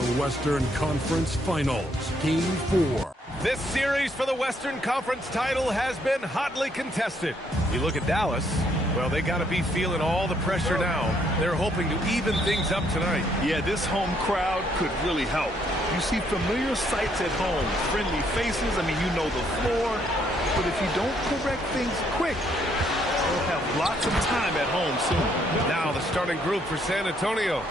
The Western Conference Finals, Game 4. This series for the Western Conference title has been hotly contested. You look at Dallas, well, they got to be feeling all the pressure now. They're hoping to even things up tonight. Yeah, this home crowd could really help. You see familiar sights at home, friendly faces. I mean, you know the floor. But if you don't correct things quick, they'll have lots of time at home soon. Now the starting group for San Antonio.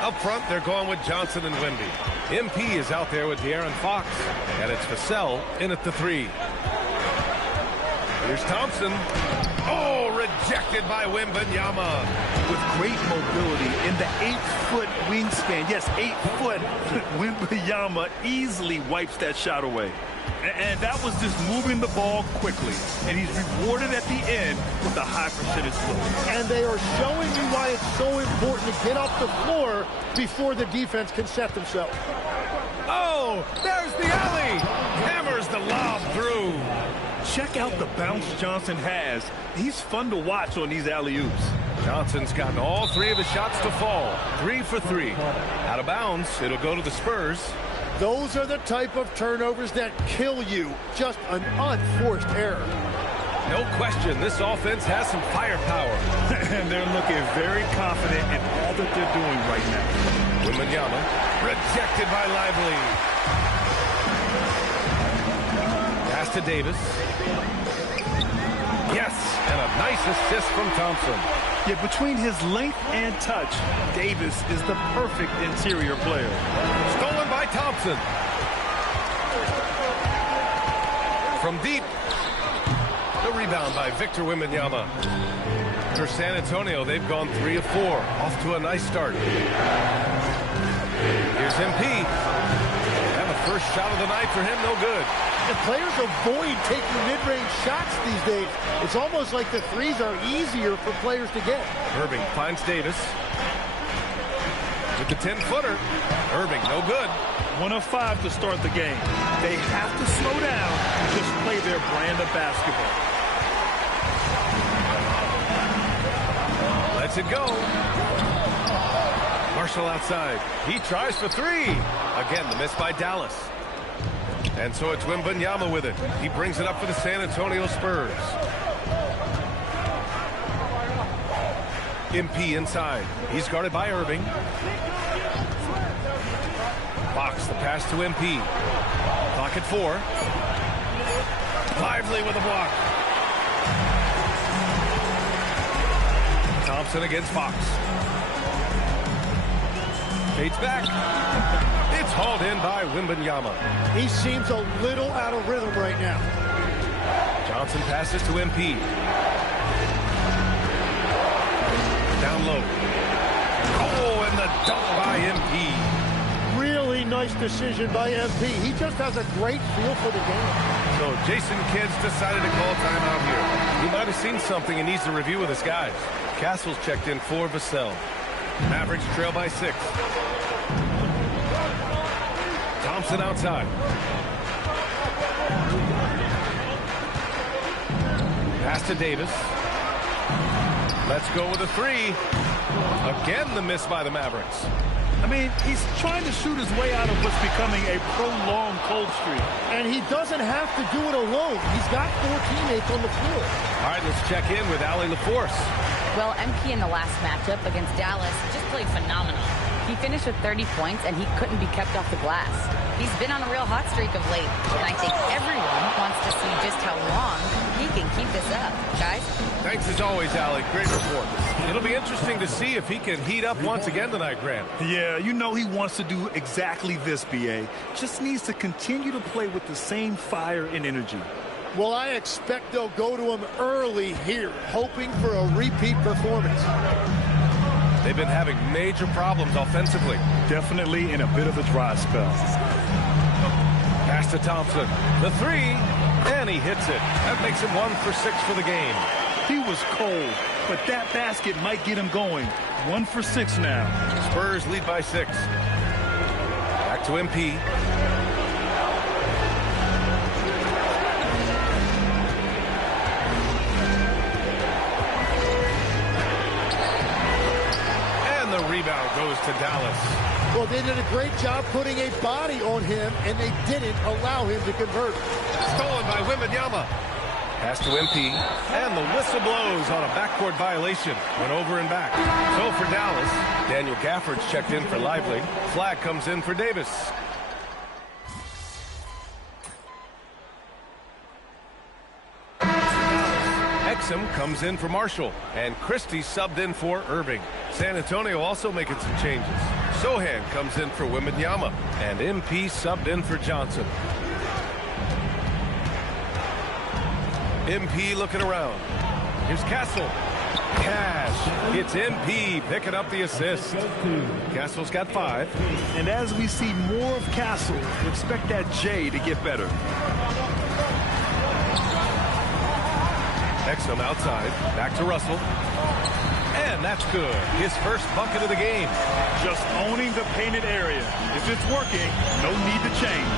Up front, they're going with Johnson and Wemby. MP is out there with De'Aaron Fox. And it's Vassell in at the 3. Here's Thompson. Oh, rejected by Wembanyama. With great mobility in the 8-foot wingspan. Yes, 8 foot. Wembanyama easily wipes that shot away. And that was just moving the ball quickly. And he's rewarded at the end with a high percentage look. And they are showing you why it's so important to get off the floor before the defense can set themselves. Oh, there's the alley. Hammers the lob through. Check out the bounce Johnson has. He's fun to watch on these alley-oops. Johnson's gotten all 3 of his shots to fall. 3 for 3. Out of bounds, it'll go to the Spurs. Those are the type of turnovers that kill you. Just an unforced error. No question, this offense has some firepower. And they're looking very confident in all that they're doing right now. Wembanyama, rejected by Lively. Pass to Davis. Yes, and a nice assist from Thompson. Yeah, between his length and touch, Davis is the perfect interior player. Stolen by Thompson. From deep. The rebound by Victor Wembanyama. For San Antonio, they've gone 3 of 4. Off to a nice start. Here's MP. And the first shot of the night for him, no good. And players avoid taking mid-range shots these days. It's almost like the threes are easier for players to get. Irving finds Davis. With the 10-footer. Irving, no good. 1 of 5 to start the game. They have to slow down and just play their brand of basketball. Lets it go. Marshall outside. He tries for 3. Again, the miss by Dallas. And so it's Wembanyama with it. He brings it up for the San Antonio Spurs. MP inside. He's guarded by Irving. Fox, the pass to MP. Clock at 4. Lively with a block. Thompson against Fox. Fades back. It's hauled in by Wembanyama. He seems a little out of rhythm right now. Johnson passes to MP. Down low. Oh, and the dunk by MP. Really nice decision by MP. He just has a great feel for the game. So Jason Kidd's decided to call timeout here. He might have seen something and needs to review with his guys. Castle's checked in for Vassell. Mavericks trail by 6. Thompson outside. Pass to Davis. Let's go with a 3. Again, the miss by the Mavericks. I mean, he's trying to shoot his way out of what's becoming a prolonged cold streak. And he doesn't have to do it alone. He's got 4 teammates on the floor. All right, let's check in with Allie LaForce. Well, MP in the last matchup against Dallas just played phenomenal. He finished with 30 points, and he couldn't be kept off the glass. He's been on a real hot streak of late, and I think everyone wants to see just how long he can keep this up. Guys? Thanks as always, Allie. Great report. It'll be interesting to see if he can heat up once again tonight, Grant. Yeah, you know he wants to do exactly this, B.A. Just needs to continue to play with the same fire and energy. Well, I expect they'll go to him early here, hoping for a repeat performance. They've been having major problems offensively. Definitely in a bit of a dry spell. Pass to Thompson. The 3, and he hits it. That makes him 1 for 6 for the game. He was cold, but that basket might get him going. 1 for 6 now. Spurs lead by 6. Back to MP. rebound goes to Dallas. Well, they did a great job putting a body on him, and they didn't allow him to convert. Stolen by Wembanyama. Pass to MP, and the whistle blows on a backcourt violation. Went over and back. So for Dallas, Daniel Gafford's checked in for Lively. Flag comes in for Davis. Exum comes in for Marshall, and Christie subbed in for Irving. San Antonio also making some changes. Sohan comes in for Wembanyama, and MP subbed in for Johnson. MP looking around. Here's Castle. Cash. It's MP picking up the assist. Castle's got 5. And as we see more of Castle, expect that J to get better. Exum outside. Back to Russell. And that's good. His first bucket of the game. Just owning the painted area. If it's working, no need to change.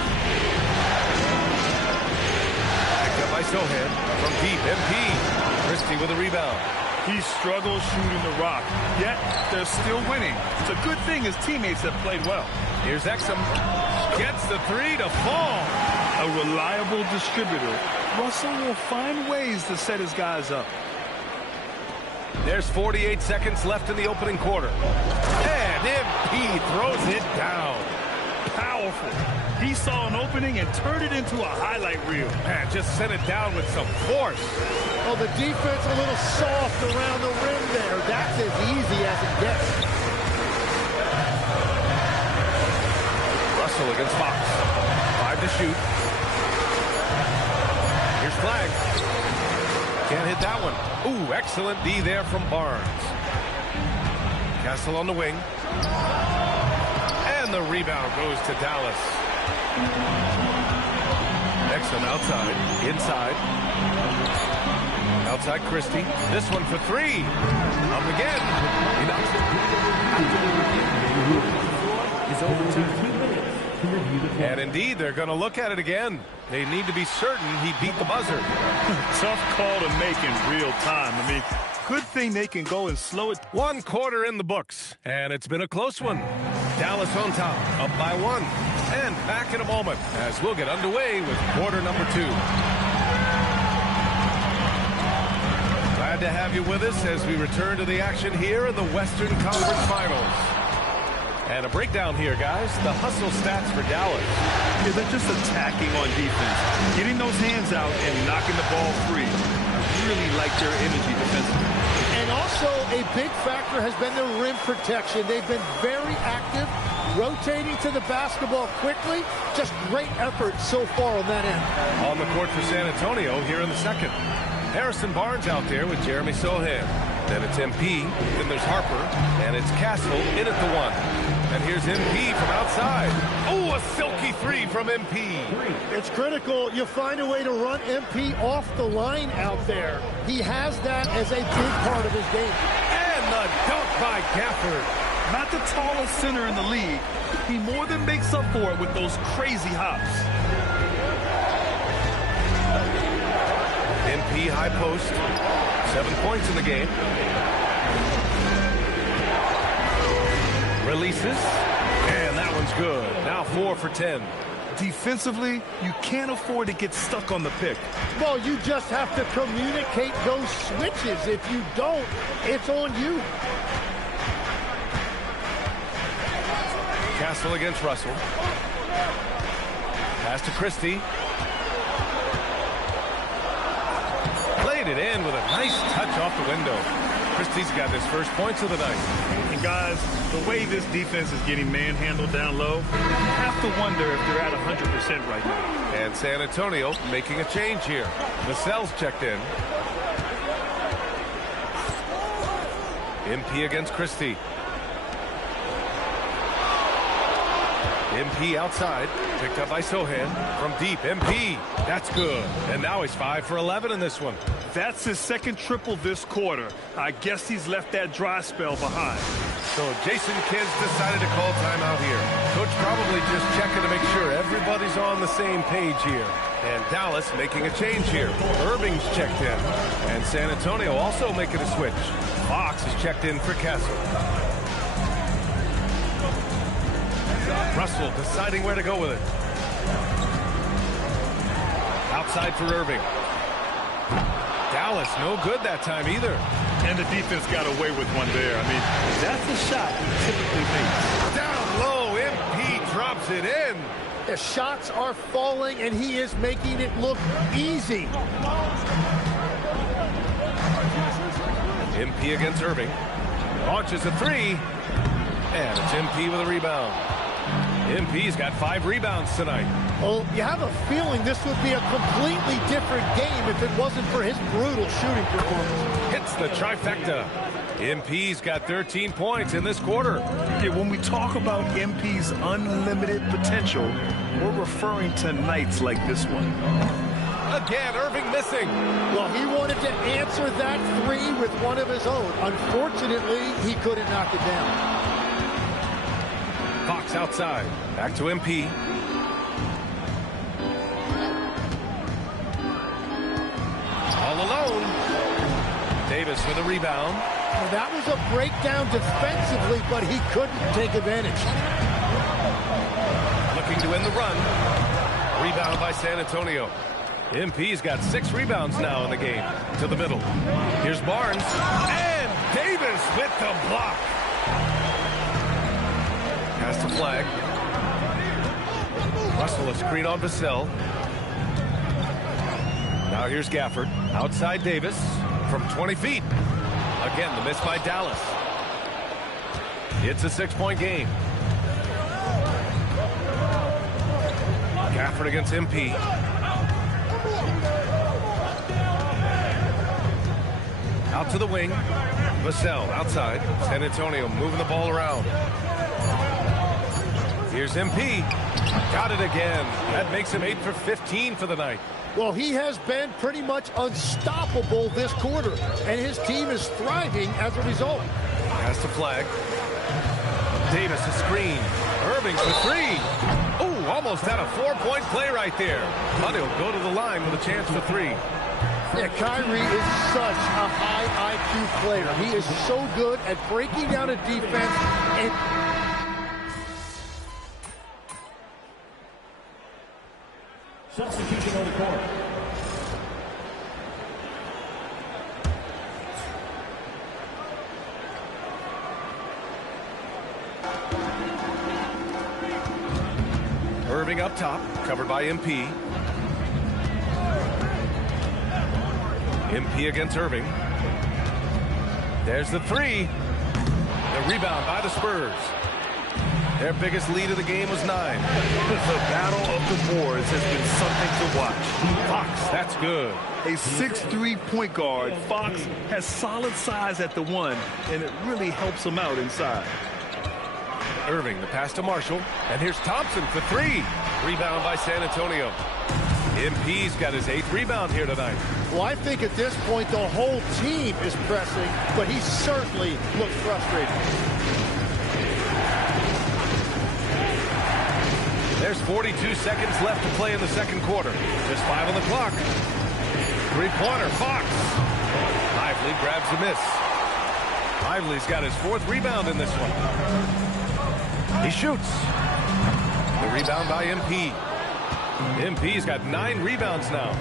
Picked up by Sohan. From deep, MP. Christie with a rebound. He struggles shooting the rock, yet they're still winning. It's a good thing his teammates have played well. Here's Exum. Gets the 3 to fall. A reliable distributor. Russell will find ways to set his guys up. There's 48 seconds left in the opening quarter. And MP throws it down. Powerful. He saw an opening and turned it into a highlight reel. Man, just sent it down with some force. Oh, the defense a little soft around the rim there. That's as easy as it gets. Russell against Fox. 5 to shoot. Here's Flag. Can't hit that one. Ooh, excellent D there from Barnes. Castle on the wing. And the rebound goes to Dallas. Exum outside. Inside. Outside Christie. This one for 3. Up again. He knocks it. And indeed, they're going to look at it again. They need to be certain he beat the buzzer. Tough call to make in real time. I mean, good thing they can go and slow it. 1 quarter in the books, and it's been a close one. Dallas on top, up by 1. And back in a moment as we'll get underway with quarter number 2. Glad to have you with us as we return to the action here in the Western Conference Finals. And a breakdown here, guys. The hustle stats for Dallas. Yeah, they're just attacking on defense, getting those hands out and knocking the ball free. I really like their energy defensively. And also a big factor has been their rim protection. They've been very active, rotating to the basketball quickly. Just great effort so far on that end. On the court for San Antonio here in the second. Harrison Barnes out there with Jeremy Sohan. Then it's MP, then there's Harper, and it's Castle in at the 1. And here's MP from outside. Oh, a silky 3 from MP. It's critical you find a way to run MP off the line out there. He has that as a big part of his game. And the dunk by Gafford. Not the tallest center in the league. He more than makes up for it with those crazy hops. MP high post. 7 points in the game. Releases. And that one's good. Now 4 for 10. Defensively, you can't afford to get stuck on the pick. Well, you just have to communicate those switches. If you don't, it's on you. Castle against Russell. Pass to Christie. Played it in with a nice touch off the window. Christie's got his first points of the night. And guys, the way this defense is getting manhandled down low, you have to wonder if they're at 100% right now. And San Antonio making a change here. Vassell's checked in. MP against Christie. MP outside, picked up by Sohan. From deep, MP, that's good. And now he's 5 for 11 in this one. That's his second triple this quarter. I guess he's left that dry spell behind. So Jason Kidd decided to call timeout here. Coach probably just checking to make sure everybody's on the same page here. And Dallas making a change here. Irving's checked in. And San Antonio also making a switch. Fox is checked in for Castle. Russell deciding where to go with it. Outside for Irving. Dallas no good that time either. And the defense got away with one there. I mean, that's a shot he typically makes. Down low, MP drops it in. The shots are falling, and he is making it look easy. MP against Irving. Launches a three. And it's MP with a rebound. MP's got 5 rebounds tonight. Well, you have a feeling this would be a completely different game if it wasn't for his brutal shooting performance. Hits the trifecta. MP's got 13 points in this quarter. Yeah, when we talk about MP's unlimited potential, we're referring to nights like this one. Again, Irving missing. Well, he wanted to answer that three with one of his own. Unfortunately, he couldn't knock it down. Fox outside. Back to MP. All alone. Davis with a rebound. Well, that was a breakdown defensively, but he couldn't take advantage. Looking to end the run. Rebound by San Antonio. MP's got 6 rebounds now in the game. To the middle. Here's Barnes. And Davis with the block. Pass the flag. Russell a screen on Vassell. Now here's Gafford. Outside Davis from 20 feet. Again, the miss by Dallas. It's a 6-point game. Gafford against MP. Out to the wing. Vassell outside. San Antonio moving the ball around. Here's MP. Got it again. That makes him 8 for 15 for the night. Well, he has been pretty much unstoppable this quarter, and his team is thriving as a result. Pass the flag. Davis a screen. Irving for 3. Oh, almost had a 4-point play right there. But he'll go to the line with a chance for 3. Yeah, Kyrie is such a high IQ player. He is so good at breaking down a defense and... Substitution on the court. Irving up top, covered by MP. MP against Irving. There's the 3. The rebound by the Spurs. Their biggest lead of the game was 9. The battle of the boards has been something to watch. Fox, that's good. A 6'3" point guard. Fox has solid size at the 1, and it really helps him out inside. Irving, the pass to Marshall. And here's Thompson for 3. Rebound by San Antonio. MP's got his 8th rebound here tonight. Well, I think at this point the whole team is pressing, but he certainly looks frustrated. There's 42 seconds left to play in the second quarter. Just 5 on the clock. 3-pointer, Fox. Lively grabs the miss. Lively's got his 4th rebound in this one. He shoots. The rebound by MP. MP's got 9 rebounds now.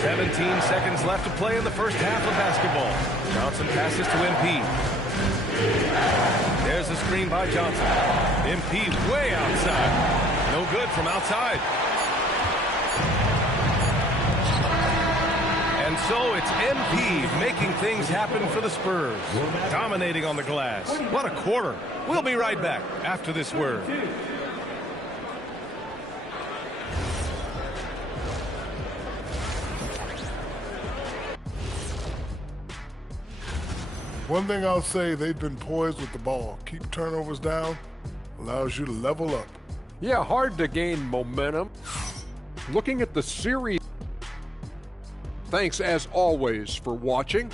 17 seconds left to play in the first half of basketball. Johnson passes to MP. There's the screen by Johnson. MP way outside. No good from outside. And so it's MP making things happen for the Spurs. Dominating on the glass. What a quarter. We'll be right back after this word. One thing I'll say, they've been poised with the ball. Keep turnovers down, allows you to level up. Yeah, hard to gain momentum. Looking at the series. Thanks as always for watching.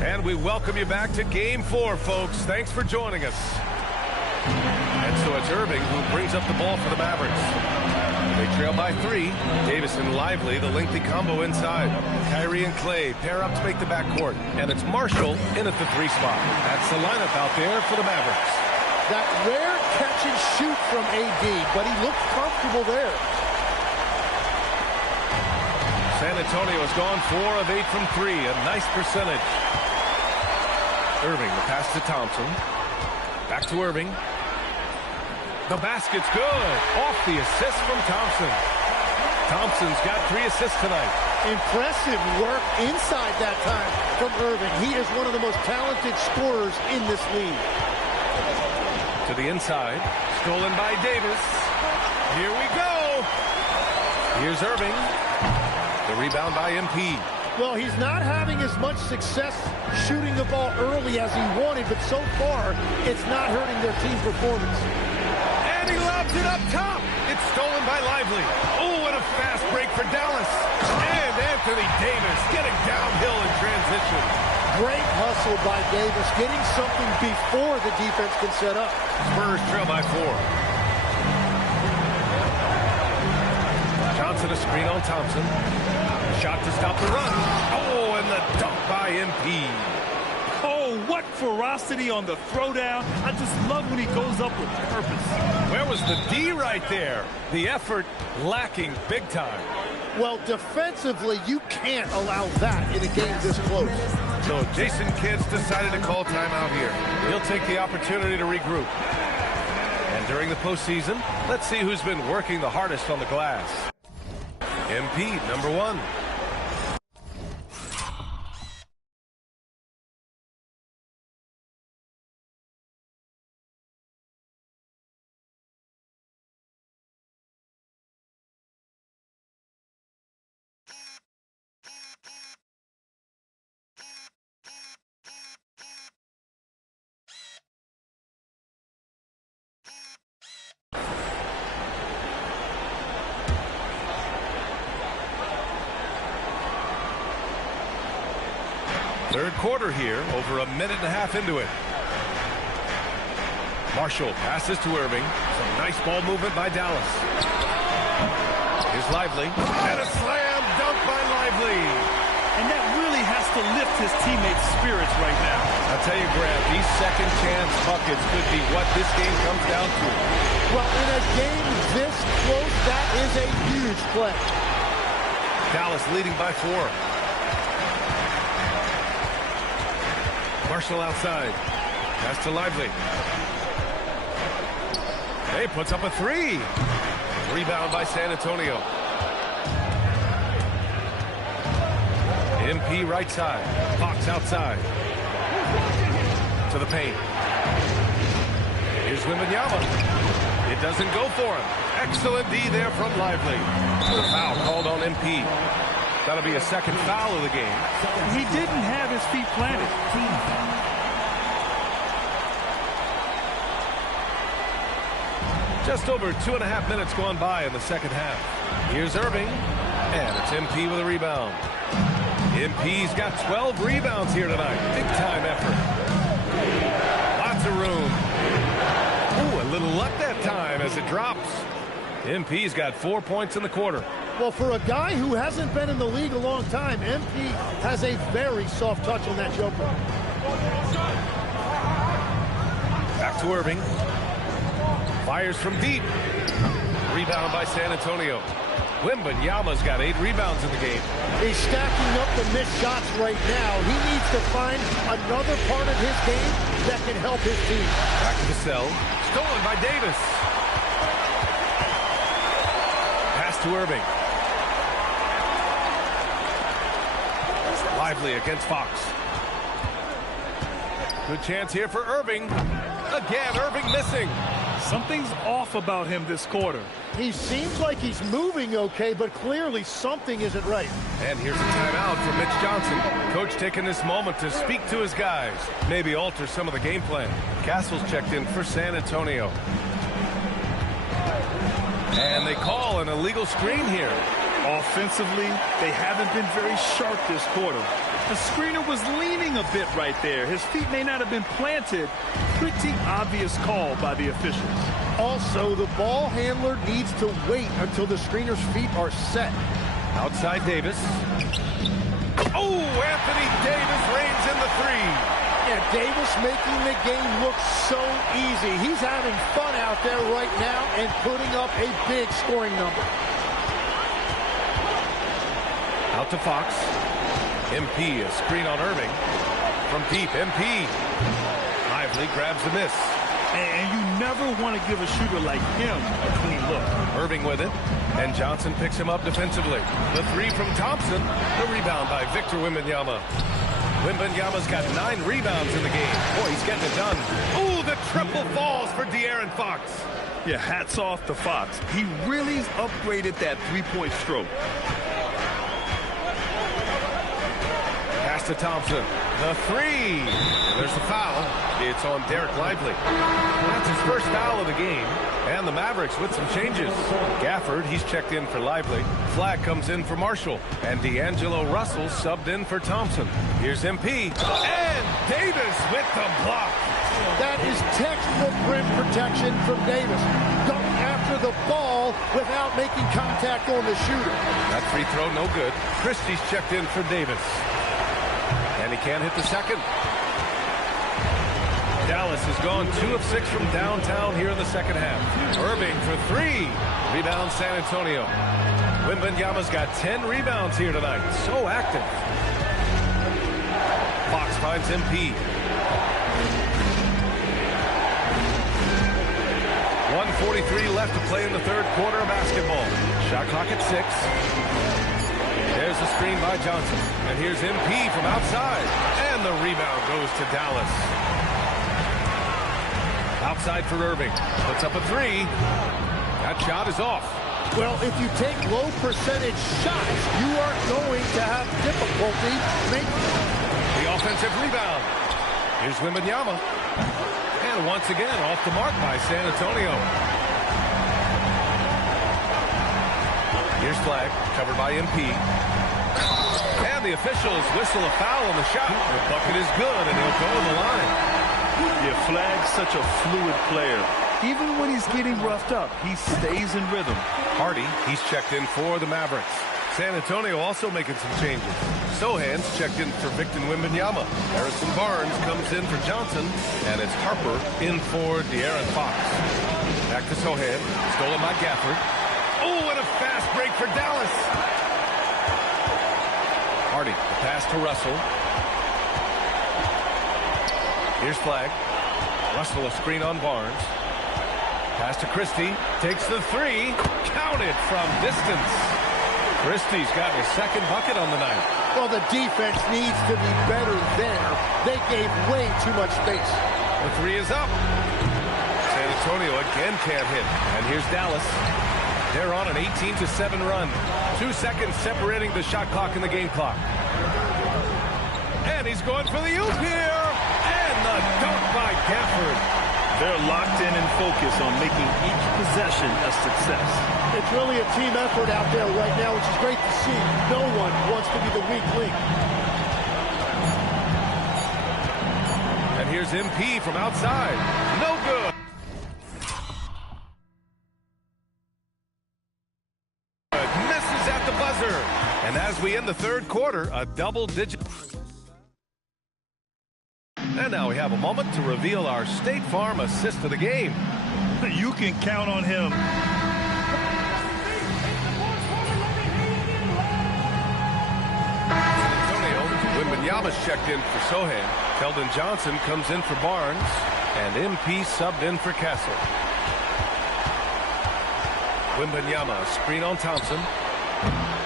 And we welcome you back to Game 4, folks. Thanks for joining us. And so it's Irving who brings up the ball for the Mavericks. They trail by 3. Davis and Lively, the lengthy combo inside. Kyrie and Clay pair up to make the backcourt. And it's Marshall in at the 3 spot. That's the lineup out there for the Mavericks. That rare catch and shoot from AD, but he looked comfortable there. San Antonio has gone 4 of 8 from 3. A nice percentage. Irving, the pass to Thompson. Back to Irving. The basket's good. Off the assist from Thompson. Thompson's got 3 assists tonight. Impressive work inside that time from Irving. He is one of the most talented scorers in this league. To the inside. Stolen by Davis. Here we go. Here's Irving. The rebound by MP. Well, he's not having as much success shooting the ball early as he wanted, but so far, it's not hurting their team performance. And he lobs it up top. It's stolen by Lively. Oh, and a fast break for Dallas. And Anthony Davis getting downhill in transition. Great hustle by Davis, getting something before the defense can set up. Spurs trail by 4. Johnson a screen on Thompson. Shot to stop the run. Oh, and the dunk by MP. Oh, what ferocity on the throwdown. I just love when he goes up with purpose. Where was the D right there? The effort lacking big time. Well, defensively, you can't allow that in a game this close. So Jason Kidd's decided to call timeout here. He'll take the opportunity to regroup. And during the postseason, let's see who's been working the hardest on the glass. MP, number 1. Third quarter here, over a minute and a half into it. Marshall passes to Irving. Some nice ball movement by Dallas. Here's Lively. And a slam dunk by Lively. And that really has to lift his teammates' spirits right now. I'll tell you, Grant, these second chance buckets could be what this game comes down to. Well, in a game this close, that is a huge play. Dallas leading by 4. Marshall outside. Pass to Lively. Hey, puts up a 3. Rebound by San Antonio. MP right side. Fox outside. To the paint. Here's Wembanyama. It doesn't go for him. Excellent D there from Lively. The foul called on MP. That'll be a second foul of the game. He didn't have his feet planted. Just over 2.5 minutes gone by in the second half. Here's Irving, and it's MP with a rebound. MP's got 12 rebounds here tonight. Big time effort. Lots of room. Ooh, a little luck that time as it drops. MP's got 4 points in the quarter. Well, for a guy who hasn't been in the league a long time, MP has a very soft touch on that jumper. Back to Irving. Fires from deep. Rebound by San Antonio. Wembanyama's got 8 rebounds in the game. He's stacking up the missed shots right now. He needs to find another part of his game that can help his team. Back to Vassell. Stolen by Davis. Pass to Irving. Lively against Fox. Good chance here for Irving. Again, Irving missing. Something's off about him this quarter. He seems like he's moving okay, but clearly something isn't right. And here's a timeout from Mitch Johnson. Coach taking this moment to speak to his guys. Maybe alter some of the game plan. Castle's checked in for San Antonio. And they call an illegal screen here. Offensively, they haven't been very sharp this quarter. The screener was leaning a bit right there. His feet may not have been planted. Pretty obvious call by the officials. Also, the ball handler needs to wait until the screener's feet are set. Outside Davis. Oh, Anthony Davis reigns in the three. Yeah, Davis making the game look so easy. He's having fun out there right now and putting up a big scoring number. Out to Fox. MP, a screen on Irving. From deep, MP. Lively grabs the miss. And you never want to give a shooter like him a clean look. Irving with it. And Johnson picks him up defensively. The three from Thompson. The rebound by Victor Wembanyama. Wembanyama's got 9 rebounds in the game. Boy, he's getting it done. Ooh, the triple falls for De'Aaron Fox. Yeah, hats off to Fox. He really upgraded that three-point stroke. Pass to Thompson. The three. There's the foul. It's on Derek Lively. That's his first foul of the game. And the Mavericks with some changes. Gafford, he's checked in for Lively. Flag comes in for Marshall. And D'Angelo Russell subbed in for Thompson. Here's MP. And Davis with the block. That is textbook rim protection from Davis. Going after the ball without making contact on the shooter. That free throw no good. Christie's checked in for Davis. And he can't hit the second. Dallas has gone 2 of 6 from downtown here in the second half. Irving for 3. Rebound San Antonio. Wembanyama's got 10 rebounds here tonight. So active. Fox finds MP. 1:43 left to play in the third quarter of basketball. Shot clock at 6. There's the screen by Johnson. And here's MP from outside. And the rebound goes to Dallas. Outside for Irving. Puts up a 3. That shot is off. Well, if you take low percentage shots, you are going to have difficulty making them. The offensive rebound. Here's Wembanyama. And once again, off the mark by San Antonio. Here's Flag, covered by MP. And the officials whistle a foul on the shot. The bucket is good, and he'll go to the line. Yeah, Flag's such a fluid player. Even when he's getting roughed up, he stays in rhythm. Hardy, he's checked in for the Mavericks. San Antonio also making some changes. Sohan's checked in for Victor Wembanyama. Harrison Barnes comes in for Johnson, and it's Harper in for De'Aaron Fox. Back to Sohan, stolen by Gafford. Oh, and a fast break for Dallas. Hardy, the pass to Russell. Here's Flag. Russell a screen on Barnes. Pass to Christie. Takes the 3. Counted from distance. Christie's got his second bucket on the night. Well, the defense needs to be better there. They gave way too much space. The 3 is up. San Antonio again can't hit. And here's Dallas. They're on an 18-7 run. 2 seconds separating the shot clock and the game clock. And he's going for the oop here. And the dunk by Gafford. They're locked in and focused on making each possession a success. It's really a team effort out there right now, which is great to see. No one wants to be the weak link. And here's MP from outside. No good. Misses at the buzzer. And as we end the third quarter, a double-digit. And now we have a moment to reveal our State Farm assist of the game. You can count on him. Antonio, Wembanyama's checked in for Sohan. Keldon Johnson comes in for Barnes. And MP subbed in for Castle. Wembanyama, screen on Thompson.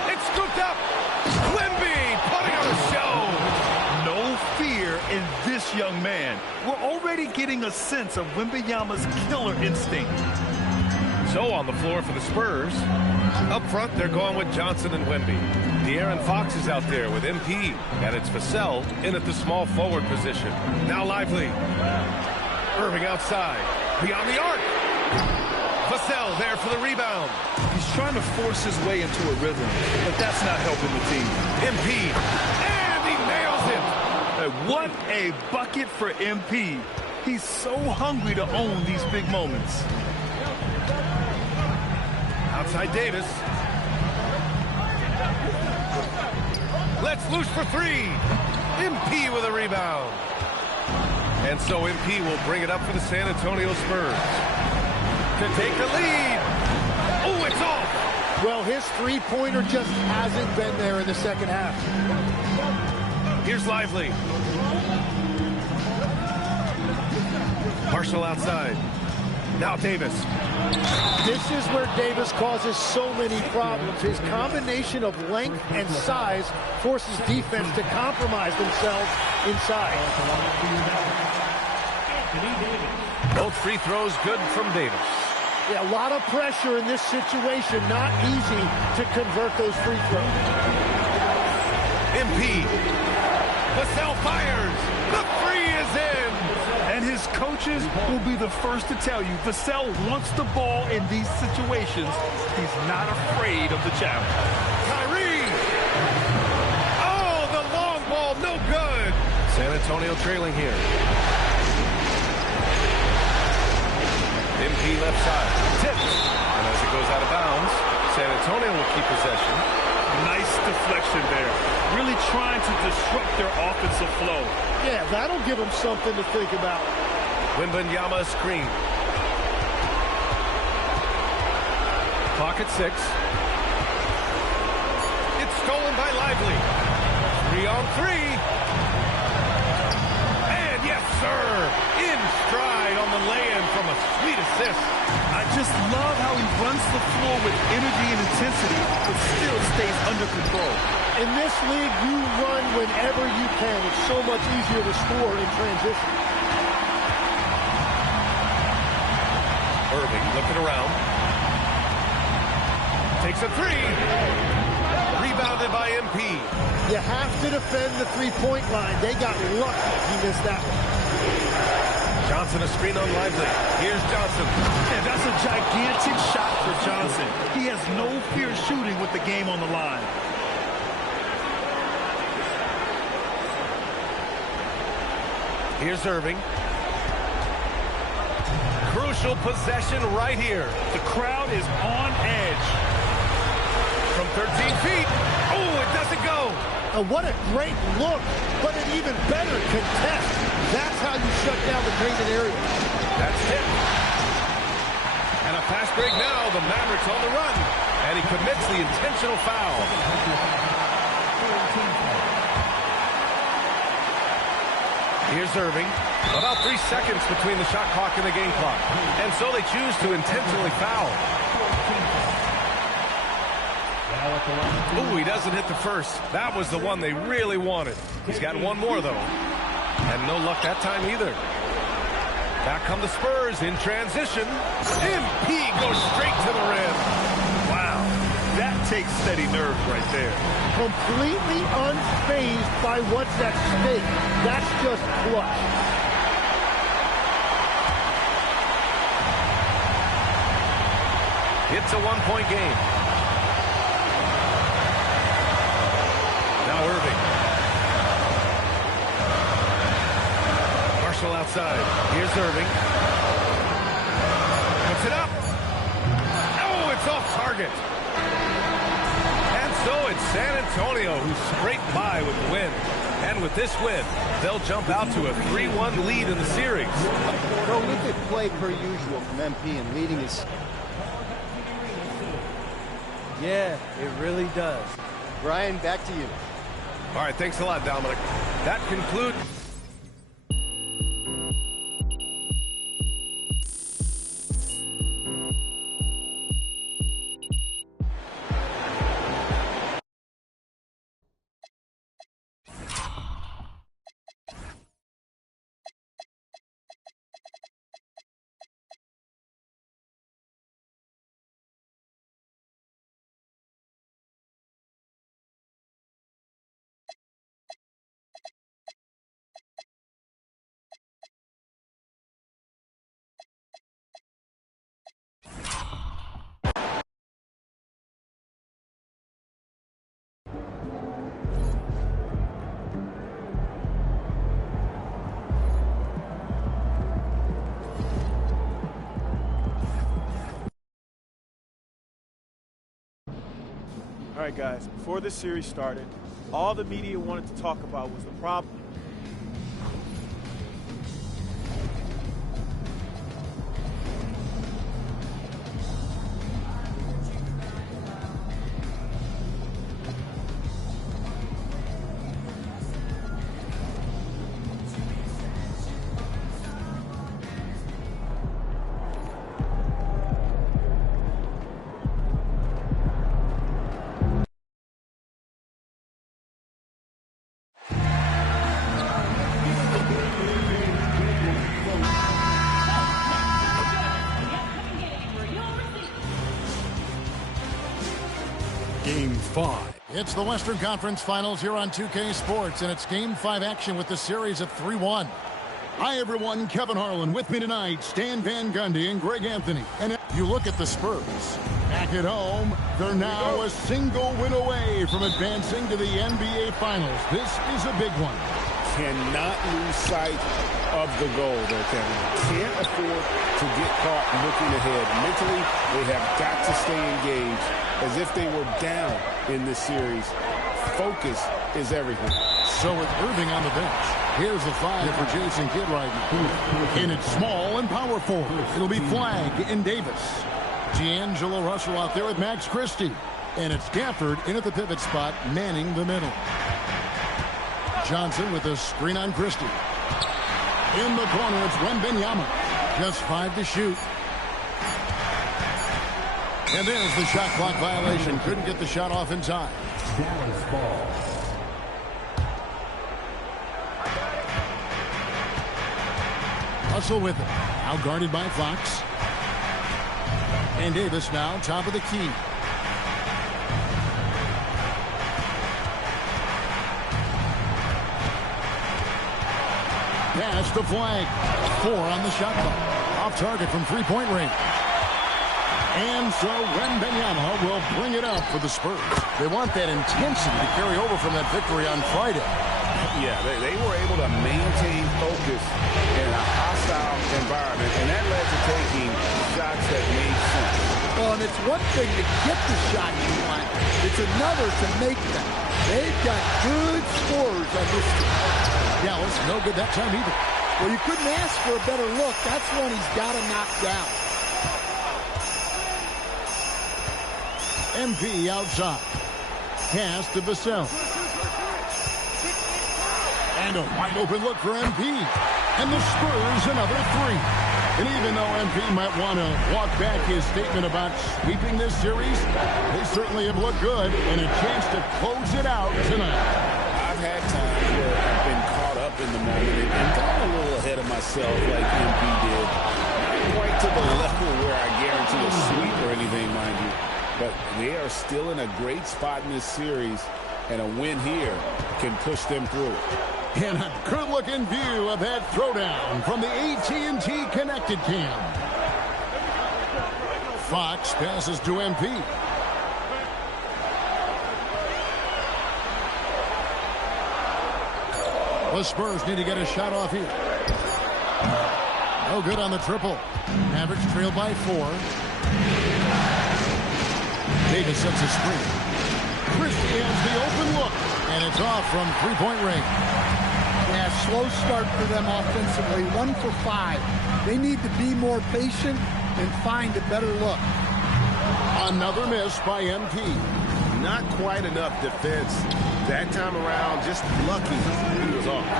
It's scooped up. Wemby putting on a show. No fear in this young man. We're already getting a sense of Wembanyama's killer instinct. So on the floor for the Spurs. Up front, they're going with Johnson and Wemby. De'Aaron Fox is out there with MP. And it's Vassell in at the small forward position. Now Lively. Irving outside. Beyond the arc. Vassell there for the rebound. He's trying to force his way into a rhythm, but that's not helping the team. MP. And he nails Boy, what a bucket for MP. He's so hungry to own these big moments. Outside Davis. Let's loose for three. MP with a rebound. And so MP will bring it up for the San Antonio Spurs to take the lead. Oh, it's off. Well, his three-pointer just hasn't been there in the second half. Here's Lively. Marshall outside. Now Davis. This is where Davis causes so many problems. His combination of length and size forces defense to compromise themselves inside. Both free throws good from Davis. Yeah, a lot of pressure in this situation. Not easy to convert those free throws. MP. Vassell fires. The three is in. And his coaches will be the first to tell you, Vassell wants the ball in these situations. He's not afraid of the challenge. Kyrie. Oh, the long ball, no good. San Antonio trailing here. MP left side. Tipped. And as it goes out of bounds, San Antonio will keep possession. Nice deflection there. Really trying to disrupt their offensive flow. Yeah, that'll give them something to think about. Wembanyama screen. Clock at 6. It's stolen by Lively. 3 on 3. And yes, sir. In stride on the lay-in from a sweet assist. I just love how he runs the floor with energy and intensity, but still stays under control. In this league, you run whenever you can. It's so much easier to score in transition. Irving looking around. Takes a three. Rebounded by MP. You have to defend the three-point line. They got lucky he missed that one. Johnson a screen on Lively. Here's Johnson. And that's a gigantic shot for Johnson. He has no fear shooting with the game on the line. Here's Irving. Crucial possession right here. The crowd is on edge. From 13 feet. Oh, it doesn't go. What a great look, but an even better contest. That's how you shut down the painted area. That's it. And a fast break now. The Mavericks on the run. And he commits the intentional foul. Here's Irving. About 3 seconds between the shot clock and the game clock. And so they choose to intentionally foul. Ooh, he doesn't hit the first. That was the one they really wanted. He's got one more, though. And no luck that time either. Back come the Spurs in transition. MP goes straight to the rim. Wow, that takes steady nerve right there. Completely unfazed by what's at stake. That's just clutch. It's a one-point game. Now Irving. Marshall outside. Here's Irving. Puts it up. Oh, it's off target. And so it's San Antonio who scraped by with the win. And with this win, they'll jump out to a 3-1 lead in the series. Prolific play per usual from MP and leading his... Yeah, it really does. Brian, back to you. All right, thanks a lot, Dominic. That concludes... All right, guys, before this series started, all the media wanted to talk about was the problem. Game 5. It's the Western Conference Finals here on 2K Sports, and it's Game 5 action with the series at 3-1. Hi, everyone. Kevin Harlan with me tonight. Stan Van Gundy and Greg Anthony. And if you look at the Spurs, back at home, they're now a single win away from advancing to the NBA Finals. This is a big one. Cannot lose sight of the goal there, Kevin. Can't afford to get caught looking ahead. Mentally, they have got to stay engaged as if they were down in this series. Focus is everything. So with Irving on the bench, here's the 5 for Jason Kidd right now. And it's small and power forward. It'll be Flagg and Davis. D'Angelo Russell out there with Max Christie. And it's Gafford in at the pivot spot, manning the middle. Johnson with a screen on Christie. In the corner, it's Wembanyama. Just 5 to shoot. And there's the shot clock violation. Couldn't get the shot off in time. Dallas ball. Russell with it. Now guarded by Fox. And Davis now top of the key. Pass to Flagg. 4 on the shot clock. Off target from three-point range. And so Wembanyama will bring it up for the Spurs. They want that intensity to carry over from that victory on Friday. Yeah, they were able to maintain focus in a hostile environment, and that led to taking shots that made sense. Well, and it's one thing to get the shot you want. It's another to make them. They've got good scorers on this team. Dallas, no good that time either. Well, you couldn't ask for a better look. That's one he's got to knock down. MP outside. Pass to Vassell. And a wide open look for MP. And the Spurs another 3. And even though MP might want to walk back his statement about sweeping this series, they certainly have looked good and a chance to close it out tonight. I've had times where I've been caught up in the moment and gotten a little ahead of myself like MP did. Not quite to the level where I guarantee a sweep or anything, mind you. But they are still in a great spot in this series, and a win here can push them through. And a good-looking view of that throwdown from the AT&T Connected Cam. Fox passes to MP. The Spurs need to get a shot off here. No good on the triple. Mavericks trail by 4. Davis sets a screen. Christie has the open look, and it's off from three-point range. Yeah, slow start for them offensively. 1 for 5. They need to be more patient and find a better look. Another miss by MP. Not quite enough defense that time around. Just lucky he was off.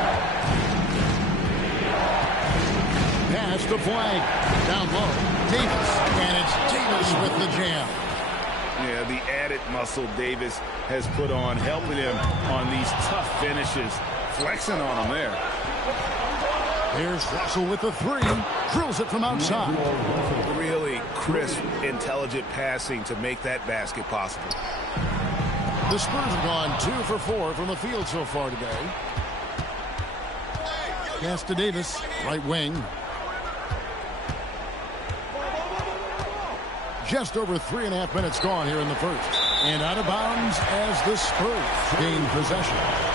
Pass to Flagg. Down low. Davis. And it's Davis with the jam. Yeah, the added muscle Davis has put on, helping him on these tough finishes. Flexing on him there. Here's Russell with the 3. Drills it from outside. Really crisp, intelligent passing to make that basket possible. The Spurs have gone 2 for 4 from the field so far today. Pass to Davis, right wing. Just over 3.5 minutes gone here in the first. And out of bounds as the Spurs gain possession.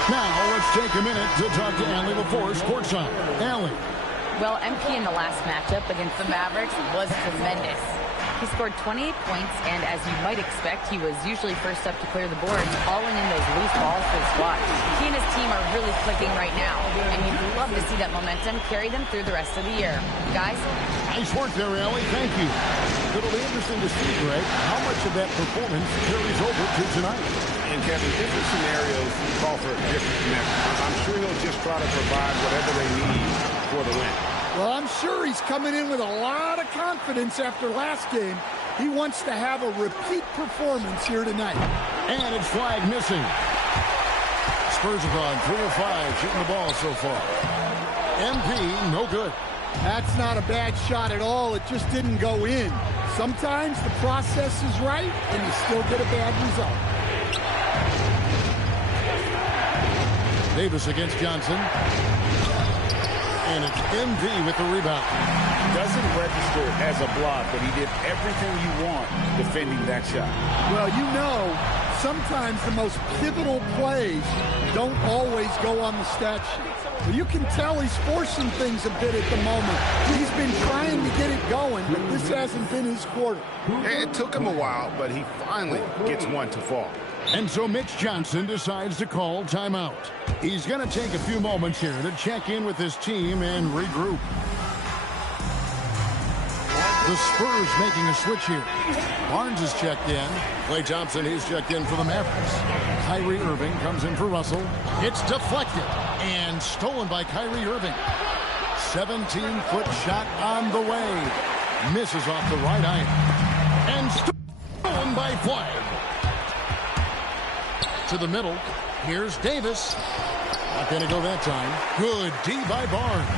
Now let's take a minute to talk to Allie before Sportside. Allie. Well, MP in the last matchup against the Mavericks was tremendous. He scored 28 points, and as you might expect, he was usually first up to clear the boards, hauling in those loose balls for the squad. He and his team are really clicking right now, and you'd love to see that momentum carry them through the rest of the year. Guys? Nice work there, Allie. Thank you. It'll be interesting to see, Greg, how much of that performance carries over to tonight. And Kevin, different scenarios call for different commitments. I'm sure he'll just try to provide whatever they need for the win. Well, I'm sure he's coming in with a lot of confidence after last game. He wants to have a repeat performance here tonight. And it's flag missing. Spurs have gone 3 of 5 shooting the ball so far. MP, no good. That's not a bad shot at all. It just didn't go in. Sometimes the process is right, and you still get a bad result. Davis against Johnson. And it's MV with the rebound. Doesn't register as a block, but he did everything you want defending that shot. Well, you know, sometimes the most pivotal plays don't always go on the stat sheet. Well, you can tell he's forcing things a bit at the moment. He's been trying to get it going, but this hasn't been his quarter. It took him a while, but he finally gets one to fall. And so Mitch Johnson decides to call timeout. He's going to take a few moments here to check in with his team and regroup. The Spurs making a switch here. Barnes is checked in. Klay Thompson, he's checked in for the Mavericks. Kyrie Irving comes in for Russell. It's deflected and stolen by Kyrie Irving. 17-foot shot on the way. Misses off the right iron. And stolen by Flag. To the middle. Here's Davis. Not going to go that time. Good D by Barnes.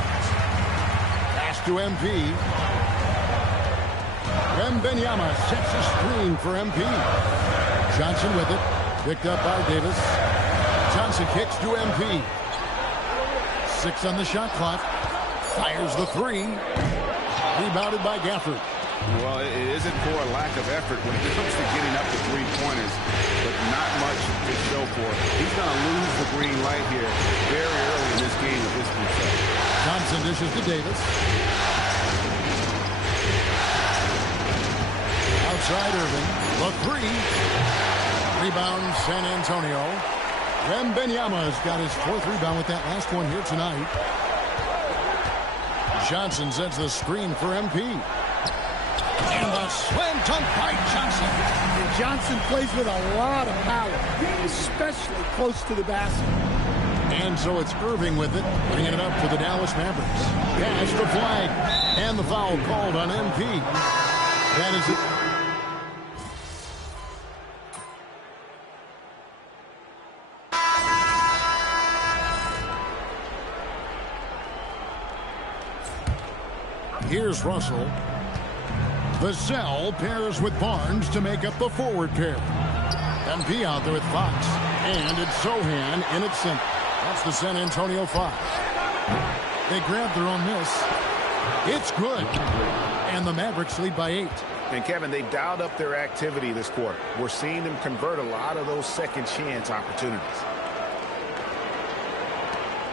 Pass to MP. Wembanyama sets a screen for MP. Johnson with it. Picked up by Davis. Johnson kicks to MP. 6 on the shot clock. Fires the 3. Rebounded by Gafford. Well, it isn't for a lack of effort when it comes to getting up to three-pointers, but not much to show for it. He's going to lose the green light here very early in this game with this concern. Johnson dishes to Davis. Outside Irving. The 3. Rebound San Antonio. Wembanyama's got his 4th rebound with that last one here tonight. Johnson sets the screen for MP. And the slam dunk by Johnson. And Johnson plays with a lot of power, especially close to the basket. And so it's Irving with it, bringing it up for the Dallas Mavericks. Pass the flag. And the foul called on MP. That is it. Here's Russell. Vassell pairs with Barnes to make up the forward pair. MP out there with Fox. And it's Sohan in its center. That's the San Antonio 5. They grab their own miss. It's good. And the Mavericks lead by 8. And Kevin, they've dialed up their activity this quarter. We're seeing them convert a lot of those second chance opportunities.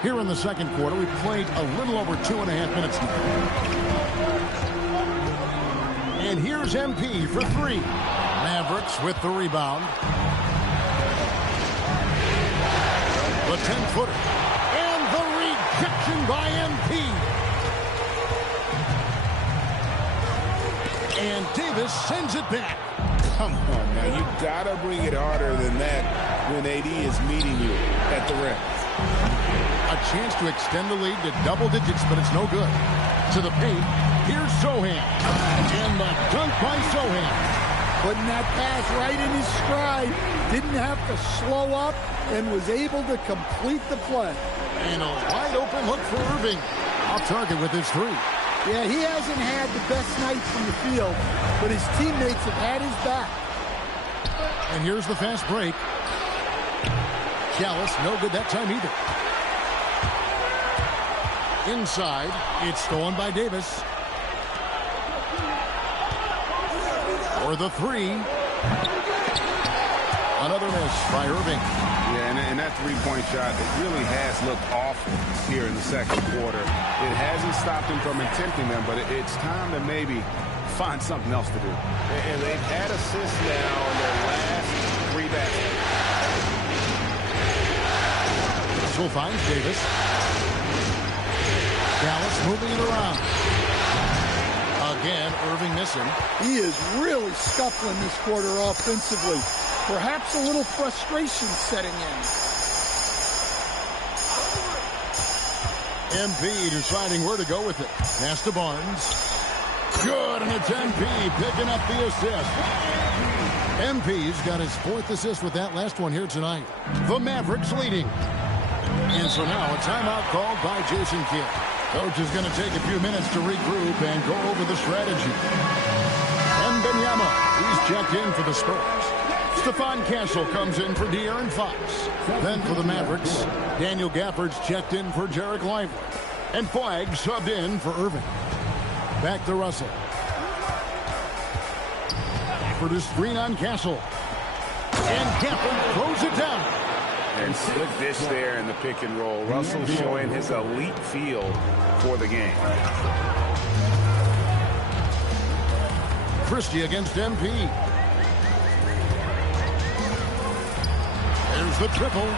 Here in the second quarter, we've played a little over 2.5 minutes now. And here's MP for 3. Mavericks with the rebound. The 10-footer. And the rejection by MP. And Davis sends it back. Come on now, you gotta bring it harder than that when AD is meeting you at the rim. A chance to extend the lead to double digits, but it's no good. To the paint, here's Sohan. And the dunk by Sohan. Putting that pass right in his stride. Didn't have to slow up and was able to complete the play. And a wide open look for Irving. Off target with his 3. Yeah, he hasn't had the best night from the field, but his teammates have had his back. And here's the fast break. Gallus, no good that time either. Inside, it's stolen by Davis. For the 3. Another miss by Irving. Yeah, and that three-point shot, it really has looked awful here in the second quarter. It hasn't stopped him from attempting them, but it's time to maybe find something else to do. And they've had assists now in their last 3 baskets. Russell finds Davis. Dallas moving it around. Again, Irving missing. He is really scuffling this quarter offensively. Perhaps a little frustration setting in. MP deciding where to go with it. Pass to Barnes. Good, and it's MP picking up the assist. MP's got his 4th assist with that last one here tonight. The Mavericks leading. And so now a timeout called by Jason Kidd. Coach is going to take a few minutes to regroup and go over the strategy. Wembanyama, he's checked in for the Spurs. Stephon Castle comes in for De'Aaron Fox. Then for the Mavericks, Daniel Gafford's checked in for Jarek Lively. And Flagg subbed in for Irving. Back to Russell. For the screen on Castle. And Gafford throws it down. And slick dish there in the pick and roll. Russell showing his elite feel for the game. Christie against MP. There's the triple.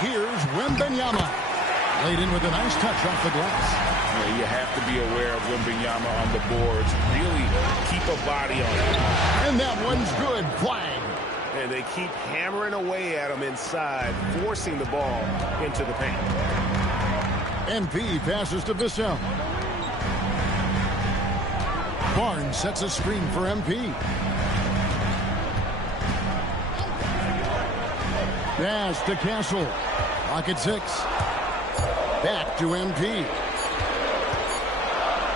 Here's Wembanyama. Laid in with a nice touch off the glass. You have to be aware of Wembanyama on the boards. Really keep a body on it. And that one's good. Flag. And they keep hammering away at him inside, forcing the ball into the paint. MP passes to Vassell. Barnes sets a screen for MP. Pass to Castle. Pocket 6. Back to MP.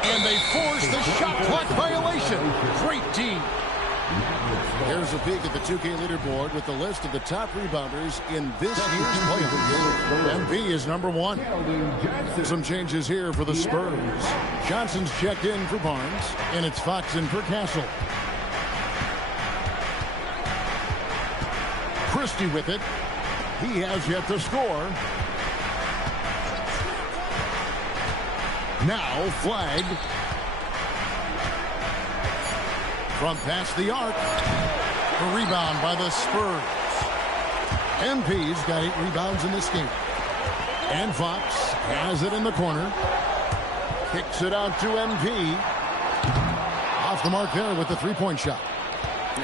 And they force the shot clock violation. Great D. Here's a peek at the 2K leaderboard with the list of the top rebounders in this year's playoffs. MP is number 1. Some changes here for the Spurs. Johnson's checked in for Barnes, and it's Fox in for Castle. Christie with it. He has yet to score. Now Flagg. From past the arc. A rebound by the Spurs. MP's got 8 rebounds in this game. And Fox has it in the corner. Kicks it out to MP. Off the mark there with the 3-point shot.